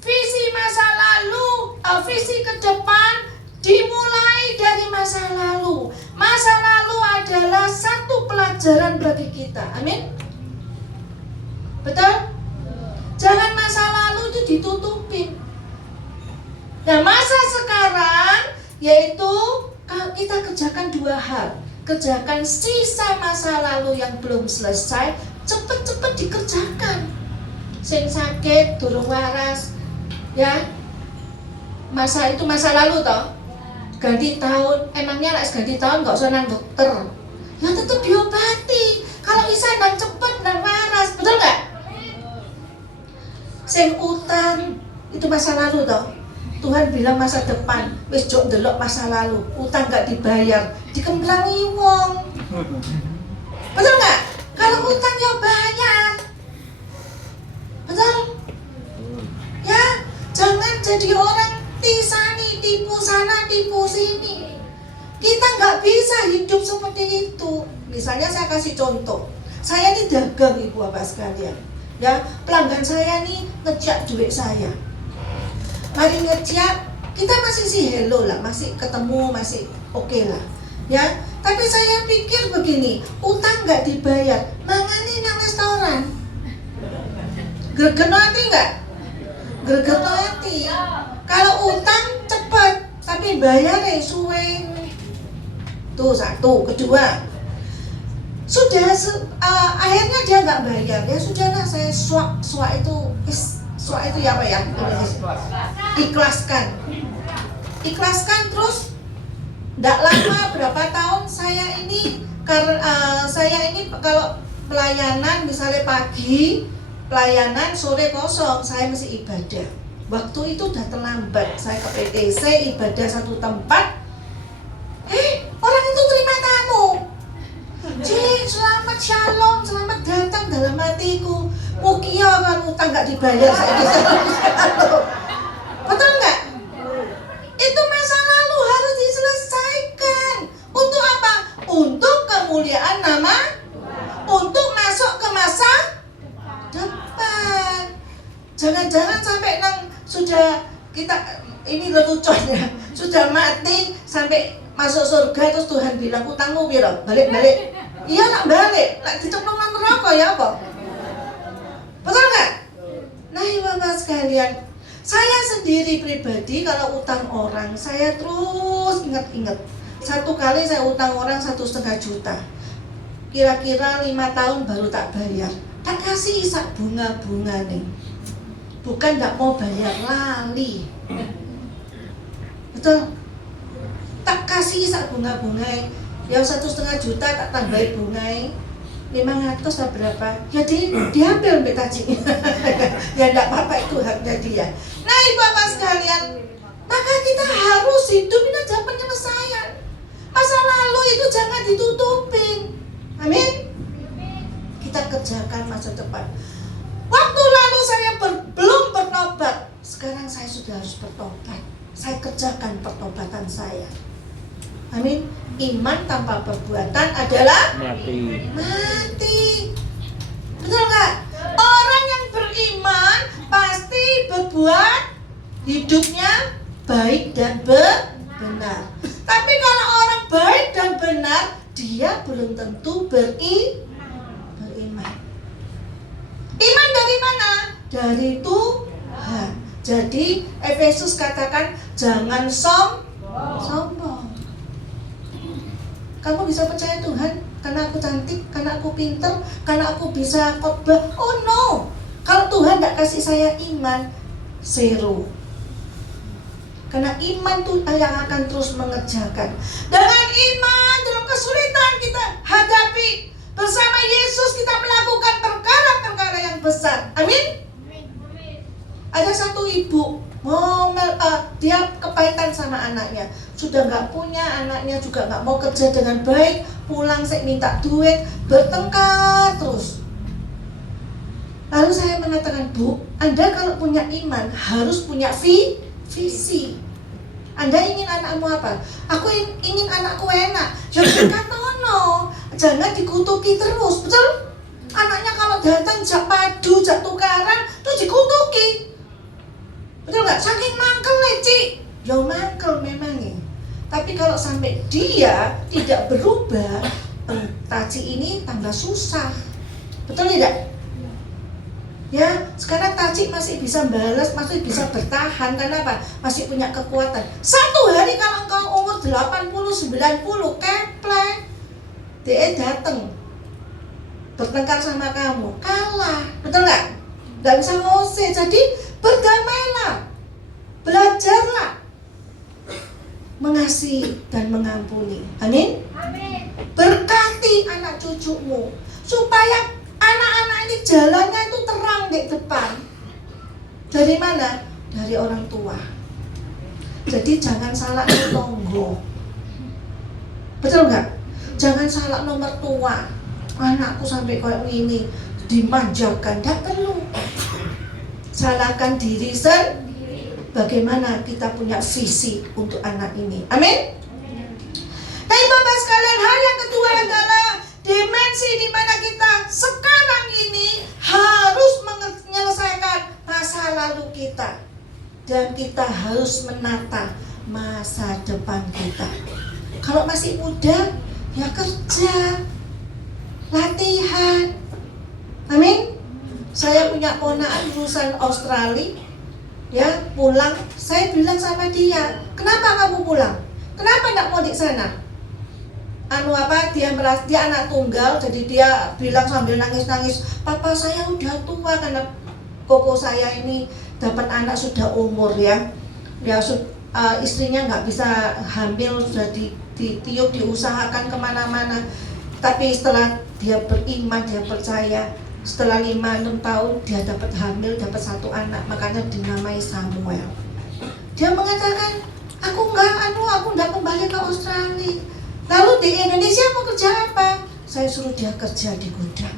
visi masa lalu, visi ke depan dimulai dari masa lalu. Masa lalu adalah satu pelajaran bagi kita. Amin. Betul? Jangan masa lalu itu ditutupin. Nah masa sekarang yaitu kita kerjakan 2 hal. Kerjakan sisa masa lalu yang belum selesai, cepet-cepet dikerjakan. Sing sakit, durung waras, ya. Masa itu masa lalu toh. Ganti tahun, emangnya lah ganti tahun nggak usah nang dokter. Ya tetap diobati. Kalau bisa nang cepet nang waras, betul nggak? Sing utang itu masa lalu toh. Tuhan bilang masa depan, wis jok ndelok masa lalu, utang nggak dibayar, dikemblangi wong. Betul nggak? Kalau utang ya bayar. Betul? Ya, jangan jadi orang tisani, tipu sana, tipu sini. Kita nggak bisa hidup seperti itu. Misalnya saya kasih contoh, saya ini dagang ibu bapak sekalian. Ya, pelanggan saya nih ngejak duit saya. Mari ngejak, kita masih sih hello lah, masih ketemu, masih oke lah. Ya, tapi saya pikir begini, utang nggak dibayar, mangani nang restoran. Gregeno hati nggak? Gregeno hati. Kalau utang cepat, tapi bayar suwe. Tuh satu, kedua. Sudah akhirnya dia nggak bayar. Ya sudahlah, saya swak itu ya apa ya? Ikhlaskan terus. Nggak lama, berapa tahun saya ini kalau pelayanan misalnya pagi pelayanan, sore kosong, saya mesti ibadah. Waktu itu udah terlambat, saya ke PTC ibadah satu tempat. Orang itu terima tamu. Cik, selamat shalom, selamat datang dalam hatiku. Mukia kan utang nggak dibayar saya gitu. Betul nggak? Itu masa lalu harus diselesaikan. Untuk apa? Untuk kemuliaan nama, untuk masuk ke masa depan. Jangan-jangan sampai sudah kita ini lelucon ya, sudah mati sampai masuk surga terus Tuhan bilang utangmu piro? Balik. Iya nak balik, nak dicemplung nang neraka ya apa? Betul nggak? Nah Bapak sekalian, saya sendiri pribadi kalau utang orang, saya terus ingat. Satu kali saya utang orang 1,5 juta. Kira-kira 5 tahun baru tak bayar. Tak kasih isak bunga-bunga nih. Bukan nggak mau bayar, lali. Betul? Tak kasih isak bunga-bunga. Yang 1,5 juta tak tambahin bunga 500 atau berapa? Ya diambil betajinya. Ya enggak apa-apa, itu haknya dia. Nah ibu bapak sekalian, maka kita harus hidup ini aja penyelesaian. Masa lalu itu jangan ditutupin. Amin. Kita kerjakan masa depan. Waktu lalu saya belum bertobat, sekarang saya sudah harus bertobat. Saya kerjakan pertobatan saya. Amin. Iman tanpa perbuatan adalah mati. Betul nggak? Orang yang beriman pasti berbuat hidupnya baik dan benar. Tapi kalau orang baik dan benar, dia belum tentu beriman. Iman dari mana? Dari Tuhan. Jadi Efesus katakan jangan sombong. Kamu bisa percaya Tuhan karena aku cantik, karena aku pintar, karena aku bisa khotbah. Oh no. Kalau Tuhan tidak kasih saya iman, zero. Karena iman itu yang akan terus mengerjakan. Dengan iman dalam kesulitan kita hadapi. Bersama Yesus kita melakukan perkara-perkara yang besar. Amin. Ada satu ibu dia kepahitan sama anaknya, sudah nggak punya, anaknya juga nggak mau kerja dengan baik, pulang saya minta duit, bertengkar terus. Lalu saya mengatakan, Bu, Anda kalau punya iman harus punya visi. Anda ingin anakmu apa? Aku ingin anakku enak. Jangan katono, jangan dikutuki terus, betul? Anaknya kalau datang jak padu, jak tukaran, tuh dikutuki. Betul nggak? Saking mangkel nih, Cik. Ya mangkel memangnya. Tapi kalau sampai dia tidak berubah, taci ini tambah susah. Betul tidak? Ya, sekarang taci masih bisa balas, masih bisa bertahan. Karena apa? Masih punya kekuatan. Satu hari kalau engkau umur 80, 90, keplek, dia datang bertengkar sama kamu, kalah. Betul nggak? Nggak bisa ngose. Jadi berdamailah, belajarlah mengasihi dan mengampuni. Amin. Berkati anak cucumu supaya anak-anak ini jalannya itu terang di depan. Dari mana? Dari orang tua. Jadi jangan salah tonggo. Betul nggak? Jangan salah nomor tua. Anakku sampai kayak ini dimanjakan, nggak perlu. Salahkan diri sendiri. Bagaimana kita punya visi untuk anak ini. Amin. Tapi Bapak sekalian, hal yang kedua adalah dimensi di mana kita sekarang ini harus kita harus menata masa depan kita. Kalau masih muda, ya kerja, latihan. Amin. Saya punya ponakan lulusan Australia, ya pulang. Saya bilang sama dia, kenapa kamu pulang? Kenapa nggak mau di sana? Dia anak tunggal, jadi dia bilang sambil nangis-nangis, papa saya udah tua, karena koko saya ini dapat anak sudah umur ya, istrinya nggak bisa hamil, sudah ditiup, diusahakan kemana-mana. Tapi setelah dia beriman, dia percaya, setelah 5-6 tahun dia dapat hamil, dapat 1 anak, makanya dinamai Samuel. Dia mengatakan, aku nggak kembali ke Australia. Lalu di Indonesia mau kerja apa? Saya suruh dia kerja di gudang.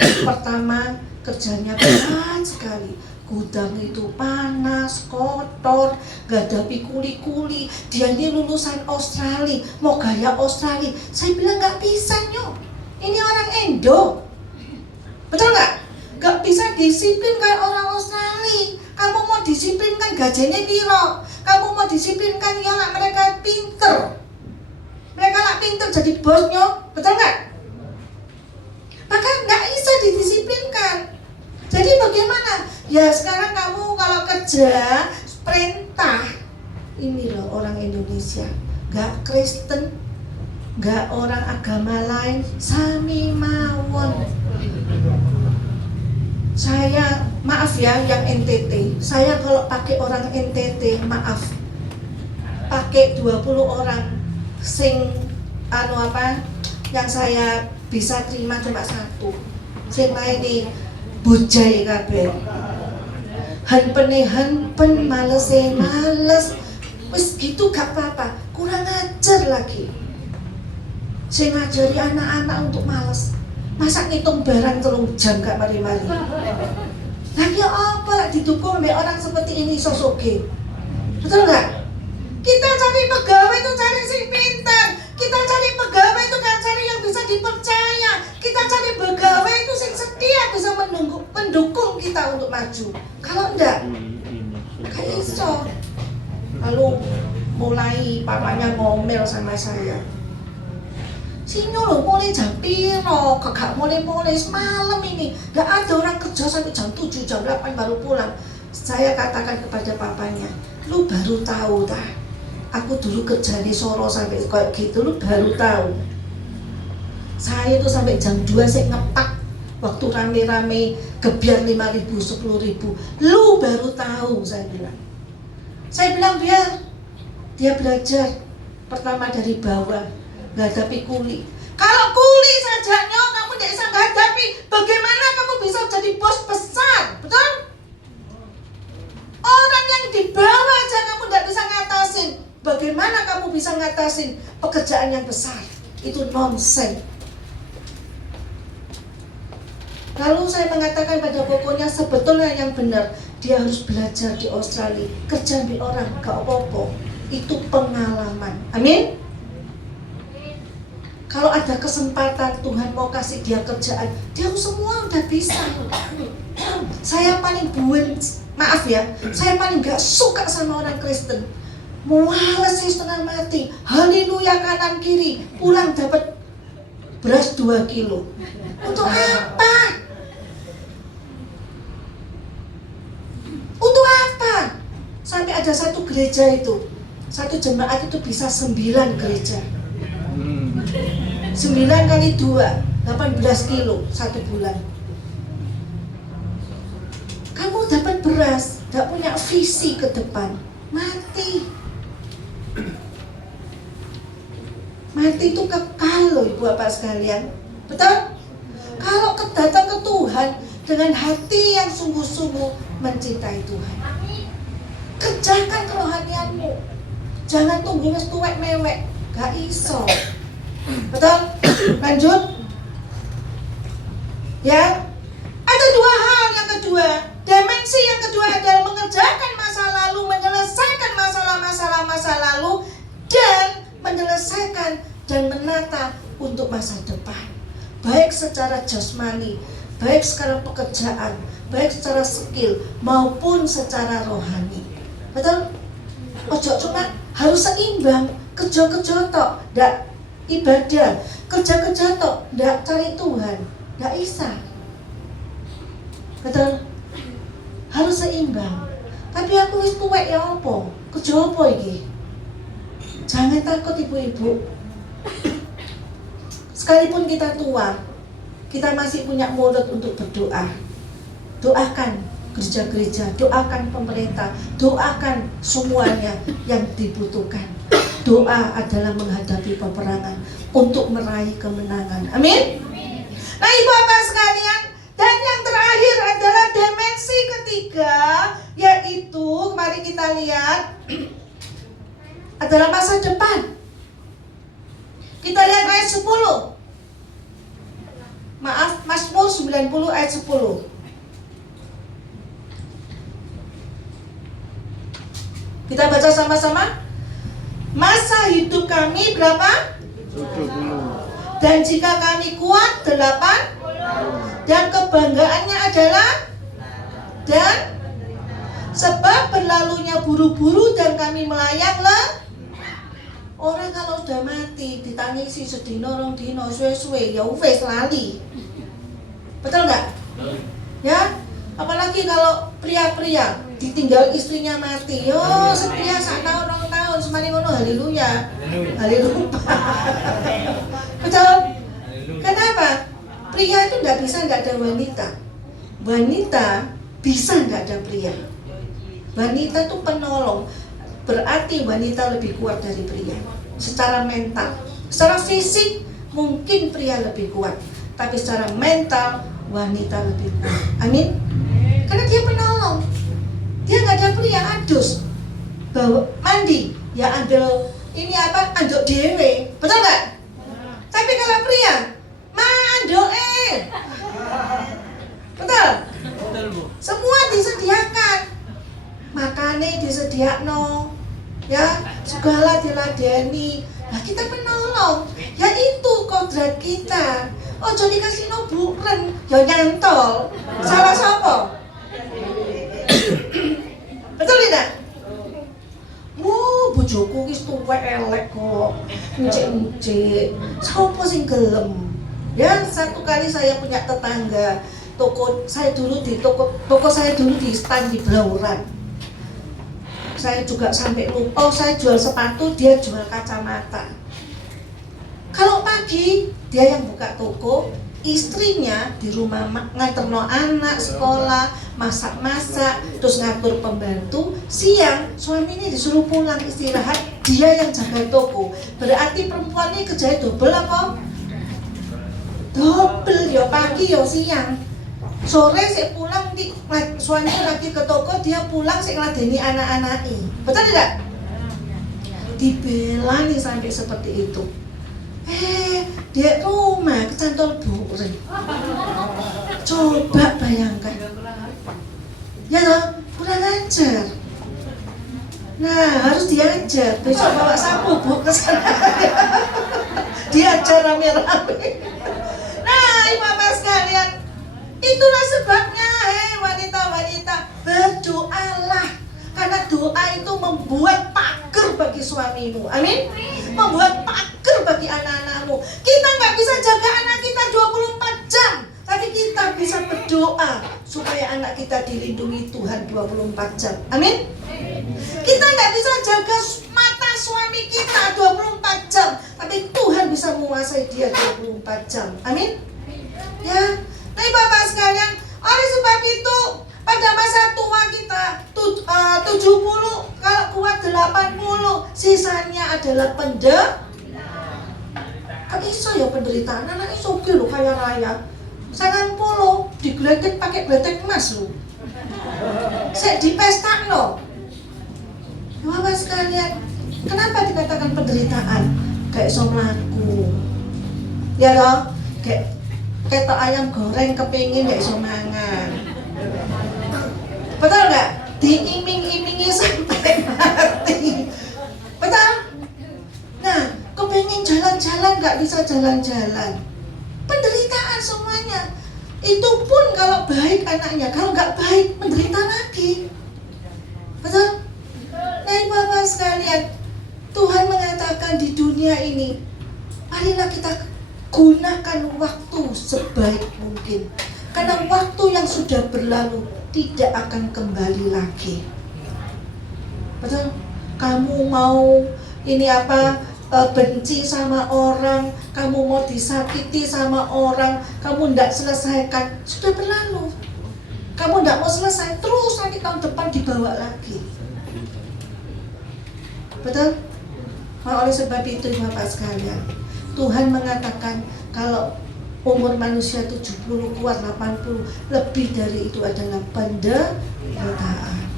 Pertama kerjanya berat sekali. Gudang itu panas, kotor, gak ada kuli-kuli. Dia ini lulusan Australia, mau gaya Australia. Saya bilang gak bisa nyok. Ini orang Indo. Betul nggak? Gak bisa disiplin kayak orang Australia. Kamu mau disiplinkan gajinya piro? Kamu mau disiplinkan ya lah mereka pinter. Mereka lah pinter jadi bosnya, betul nggak? Maka nggak bisa didisiplinkan. Jadi bagaimana? Ya sekarang kamu kalau kerja perintah. Ini loh orang Indonesia, nggak Kristen, nggak orang agama lain, sami mawon. Saya maaf ya yang NTT. Saya kalau pakai orang NTT, maaf. Pakai 20 orang sing yang saya bisa terima cuma 1. Sing lain nih bujai kabeh. Hanpen males. Wis gitu gak apa-apa. Kurang ajar lagi. Sing ngajari anak-anak untuk males. Masa ngitung barang 3 jam gak mari-mari. Lagi apa lah didukung oleh orang seperti ini sosoke. Betul gak? Kita cari pegawai itu cari sing pintar. Kita cari pegawai itu kan cari yang bisa dipercaya. Kita cari pegawai itu sing setia bisa mendukung kita untuk maju. Kalau enggak, kayak iso. Lalu mulai papanya ngomel sama saya. Sini loh mulai jam piro, gak mulai semalam ini. Gak ada orang kerja sampai jam 7, jam 8 baru pulang. Saya katakan kepada papanya, lu baru tahu dah. Aku dulu kerja di Soro sampai kayak gitu, lu baru tahu. Saya itu sampai jam 2 saya ngepak. Waktu rame-rame gebiar 5.000, 10.000. Lu baru tahu, saya bilang. Saya bilang biar dia belajar. Pertama dari bawah, menghadapi kuli. Kalau kuli saja kamu tidak bisa menghadapi, bagaimana kamu bisa jadi bos besar? Betul? Orang yang di bawah aja kamu tidak bisa ngatasin, bagaimana kamu bisa ngatasin pekerjaan yang besar? Itu nonsen. Lalu saya mengatakan pada pokoknya sebetulnya yang benar, dia harus belajar di Australia. Kerja di orang gak apa-apa, itu pengalaman. Amin. Kalau ada kesempatan Tuhan mau kasih dia kerjaan, dia semua udah bisa. Saya paling maaf ya, saya paling gak suka sama orang Kristen. Males sih setengah mati, haleluya kanan kiri, pulang dapat beras 2 kilo. Untuk apa? Untuk apa? Sampai ada satu gereja itu, satu jemaat itu bisa 9 gereja. 9 kali 2, 18 kilo 1 bulan. Kamu dapat beras, gak punya visi ke depan, mati. Mati itu kekal loh ibu bapak sekalian. Betul? Kalau datang ke Tuhan dengan hati yang sungguh-sungguh mencintai Tuhan, kerjakan kerohanianmu. Jangan tunggu wis tuwek mewek, gak iso. Betul? Lanjut. Ya. Ada 2 hal yang kedua. Dimensi yang kedua adalah mengerjakan masa lalu, menyelesaikan masalah-masalah masa lalu, dan menyelesaikan dan menata untuk masa depan. Baik secara jasmani, baik secara pekerjaan, baik secara skill maupun secara rohani. Betul? Ojo cuma harus seimbang, kerja-kerja tok, ndak ibadah, kerja-kerja tok, ndak cari Tuhan, ndak bisa. Betul? Harus seimbang. Tapi aku wis tuwek ya apa? Kerja apa iki? Jangan takut ibu-ibu. Sekalipun kita tua, kita masih punya mulut untuk berdoa. Doakan gereja-gereja, doakan pemerintah, doakan semuanya yang dibutuhkan. Doa adalah menghadapi peperangan untuk meraih kemenangan. Amin. Nah, ibu bapak sekalian, dan yang terakhir adalah dimensi ketiga, yaitu mari kita lihat adalah masa depan. Kita lihat ayat 10. Maaf, Mazmur 90 ayat 10. Kita baca sama-sama. Masa hidup kami berapa? 70. Dan jika kami kuat 8. Dan kebanggaannya adalah dan sebab berlalunya buru-buru dan kami melayang lah. Orang kalau sudah mati ditangisi sedino rong dino suwe-suwe ya wis lali. Betul nggak? Ya, apalagi kalau pria-pria ditinggal istrinya mati, yo setia sak tahun semani ngono haleluya. Haleluya. Betul? Kenapa? Pria itu nggak bisa nggak ada wanita. Wanita bisa nggak ada pria. Wanita itu penolong. Berarti wanita lebih kuat dari pria secara mental. Secara fisik mungkin pria lebih kuat, tapi secara mental wanita lebih kuat. Amin. Karena dia penolong. Dia nggak ada pria adus. Bawa mandi, ya ambil ini apa? Anduk dewe. Betul nggak? Tapi kalau pria mandoe. Betul? Betul, Bu. Semua disediakan. Makannya disediakno, ya segala diladeni. Nah kita penolong, ya itu kodrat kita. Oh jadi kasih no buren, ya nyantol. Salah siapa? Betul tidak? Bojoku wis tuwek elek kok, encik-encik. Siapa sing gelem? Ya satu kali saya punya tetangga, toko saya dulu di stand di Blauran. Saya juga sampai lupa, saya jual sepatu, dia jual kacamata. Kalau pagi dia yang buka toko, istrinya di rumah ngaterno anak sekolah, masak-masak, terus ngatur pembantu. Siang suaminya disuruh pulang istirahat, dia yang jaga toko. Berarti perempuan ini kerjanya double apa? Double, ya pagi ya siang. Sore saya pulang, suaminya lagi ke toko, dia pulang saya ngeladeni anak-anaknya. Betul tidak? Dibela nih sampai seperti itu. Dia rumah kecantol buren. Coba bayangkan. Ya toh, kurang ajar. Nah, harus diajar. Besok bawa sapu Bu ke sana. Diajar rame-rame. Nah, ibu bapak sekalian, itulah sebabnya, wanita-wanita, berdoalah. Karena doa itu membuat pagar bagi suamimu. Amin. Membuat pagar bagi anak-anakmu. Kita nggak bisa jaga anak kita 24 jam, tapi kita bisa berdoa supaya anak kita dilindungi Tuhan 24 jam. Amin. Kita nggak bisa jaga mata suami kita 24 jam, tapi Tuhan bisa menguasai dia 24 jam. Amin. Ya. Nah, Bapak sekalian, oleh sebab itu pada masa tua kita 70, kalau kuat 80, sisanya adalah penderitaan. Kan iso ya penderitaan, anaknya sugih lho kaya raya. 90 digletek pakai gletek emas lho. Sek dipestakno. Bapak sekalian, kenapa dikatakan penderitaan? Kayak iso mlaku. Ya toh? Kayak ketok ayam goreng kepingin gak iso mangan. Betul gak? Diiming-imingi sampai mati. Betul? Nah, kepingin jalan-jalan gak bisa jalan-jalan. Penderitaan semuanya. Itu pun kalau baik anaknya, kalau gak baik menderita lagi. Betul? Makanya Bapak sekalian, Tuhan mengatakan di dunia ini, marilah kita gunakan waktu sebaik mungkin. Karena waktu yang sudah berlalu tidak akan kembali lagi. Betul? Kamu mau benci sama orang, kamu mau disakiti sama orang, kamu tidak selesaikan, sudah berlalu. Kamu tidak mau selesai, terus nanti tahun depan dibawa lagi. Betul? Oleh sebab itu Bapak sekalian, Tuhan mengatakan kalau umur manusia 70 kuat 80, lebih dari itu adalah penderitaan.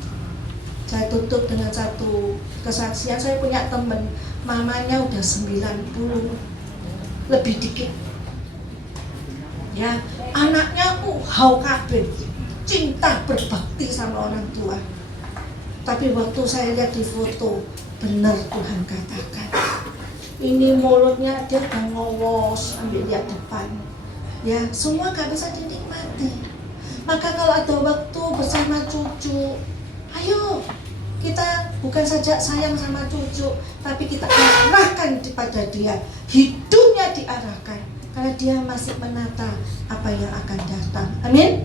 Saya tutup dengan satu kesaksian. Saya punya teman, mamanya udah 90, lebih dikit. Ya, anaknya hau kabeh, cinta berbakti sama orang tua. Tapi waktu saya lihat di foto, benar Tuhan katakan, ini mulutnya dia udah ngowos, ambil lihat depan. Ya, semua gak bisa dinikmati. Maka kalau ada waktu bersama cucu, ayo kita bukan saja sayang sama cucu, tapi kita arahkan kepada dia, hidupnya diarahkan, karena dia masih menata apa yang akan datang. Amin.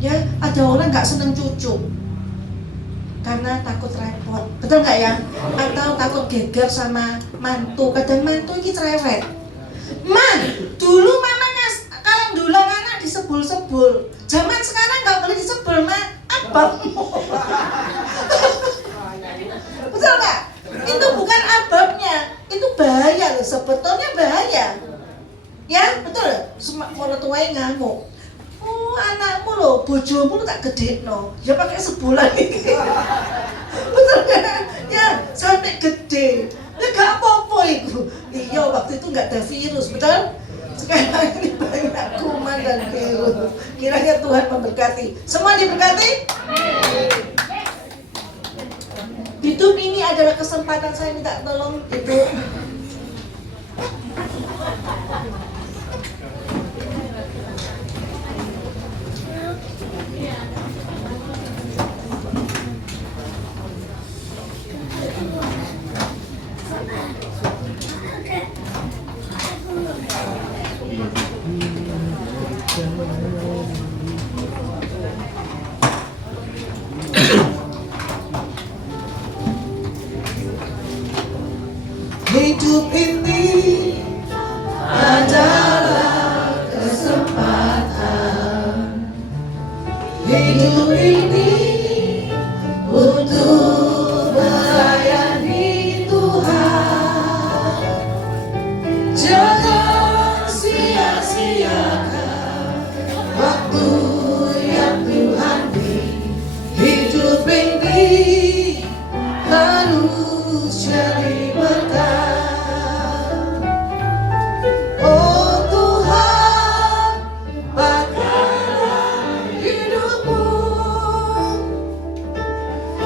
Ya, ada orang nggak senang cucu karena takut repot, betul nggak ya? Atau takut geger sama mantu. Kadang mantu ini cerewet. Man, dulu mamanya kalian dulu anak disebul-sebul. Zaman sekarang nggak boleh disebul, man. Ababmu. Betul nggak? Itu bukan ababnya, itu bahaya loh. Sebetulnya bahaya. Ya, betul. Orang tuanya ngamuk. Oh, anakmu loh, bojomu tak gede no. Ya pakai sebulan ini. Betul kan? Ya, sampai gede. Ya gak apa-apa itu. Iya, waktu itu gak ada virus, betul? Sekarang ini banyak kuman dan virus. Kiranya Tuhan memberkati. Semua diberkati? Hidup ini adalah kesempatan. Saya minta tolong Ibu. Hidup ini adalah kesempatan. Hidup ini untuk melayani Tuhan. Jangan sia-siakan waktu yang Tuhan beri. Hidup ini harus jadi berkat. Oh Tuhan, pakailah hidupku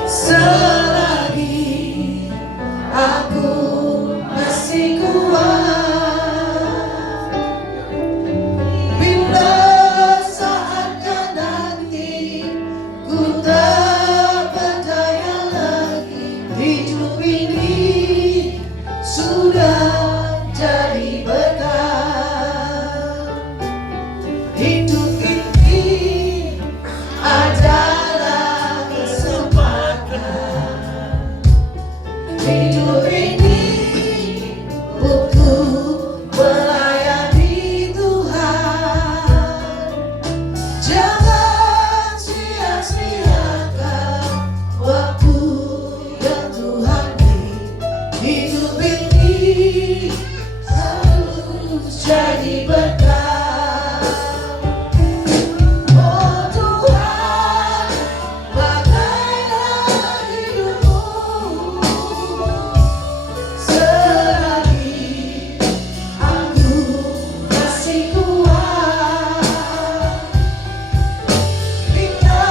selagi aku masih kuat. Bila saatnya nanti ku tak berdaya lagi, hidup ini sudah jadi berkat. Hidup ini adalah kesempatan. Hidup ini untuk melayani Tuhan. Jangan sia-siakan waktu yang Tuhan beri. Hidup ini harus jadi berkat. Oh Tuhan, pakailah hidupku selagi aku masih kuat. Bila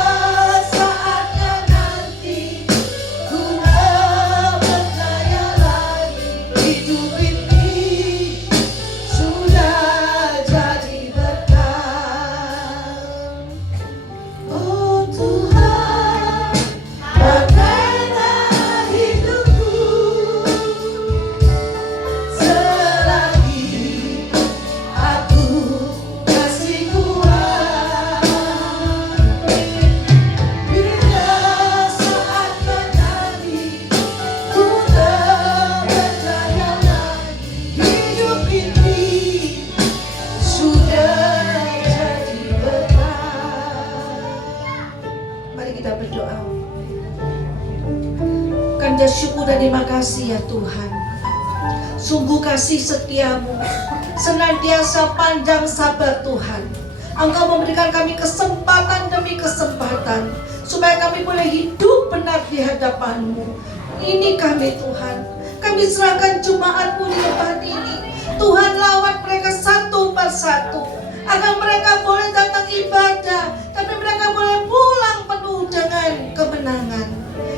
saatnya nanti ku tak berdaya lagi, hidup ini sudah dan terima kasih ya Tuhan. Sungguh kasih setiamu senantiasa panjang sabar Tuhan. Engkau memberikan kami kesempatan demi kesempatan supaya kami boleh hidup benar di hadapan-Mu. Ini kami Tuhan. Kami serahkan jemaat-Mu di tempat ini. Tuhan lawat mereka satu persatu agar mereka boleh datang ibadah, tapi mereka boleh pulang penuh dengan kemenangan.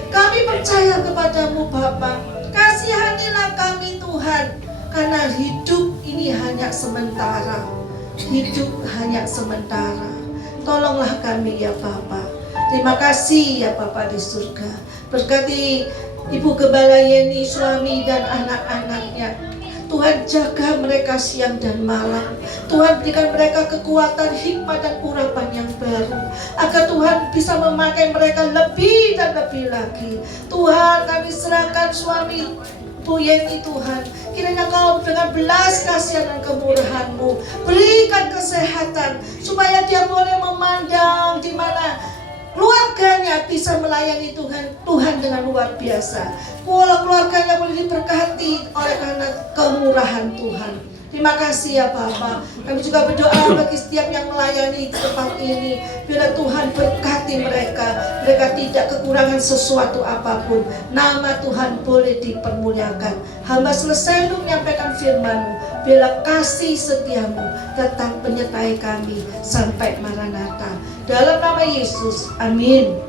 Kami percaya kepadamu Bapa. Kasihanilah kami Tuhan, karena hidup ini hanya sementara. Hidup hanya sementara. Tolonglah kami ya Bapa. Terima kasih ya Bapa di surga. Berkati Ibu Gembala Yeni, suami dan anak-anaknya. Tuhan jaga mereka siang dan malam. Tuhan berikan mereka kekuatan, hikmat dan urapan yang baru, agar Tuhan bisa memakai mereka lebih dan lebih lagi. Tuhan, kami serahkan suami Bu Yeni Tuhan. Kiranya Kau dengan belas kasihan dan kemurahan-Mu berikan kesehatan, supaya dia boleh memandang di mana keluarganya bisa melayani Tuhan dengan luar biasa. Keluarganya boleh diberkati oleh karena kemurahan Tuhan. Terima kasih ya Bapa. Kami juga berdoa bagi setiap yang melayani di tempat ini. Biar Tuhan berkati mereka. Mereka tidak kekurangan sesuatu apapun. Nama Tuhan boleh dipermuliakan. Hamba selesai menyampaikan firman-Mu. Biarlah kasih setiamu tetap menyertai kami sampai Maranatha. Dalam nama Yesus, amin.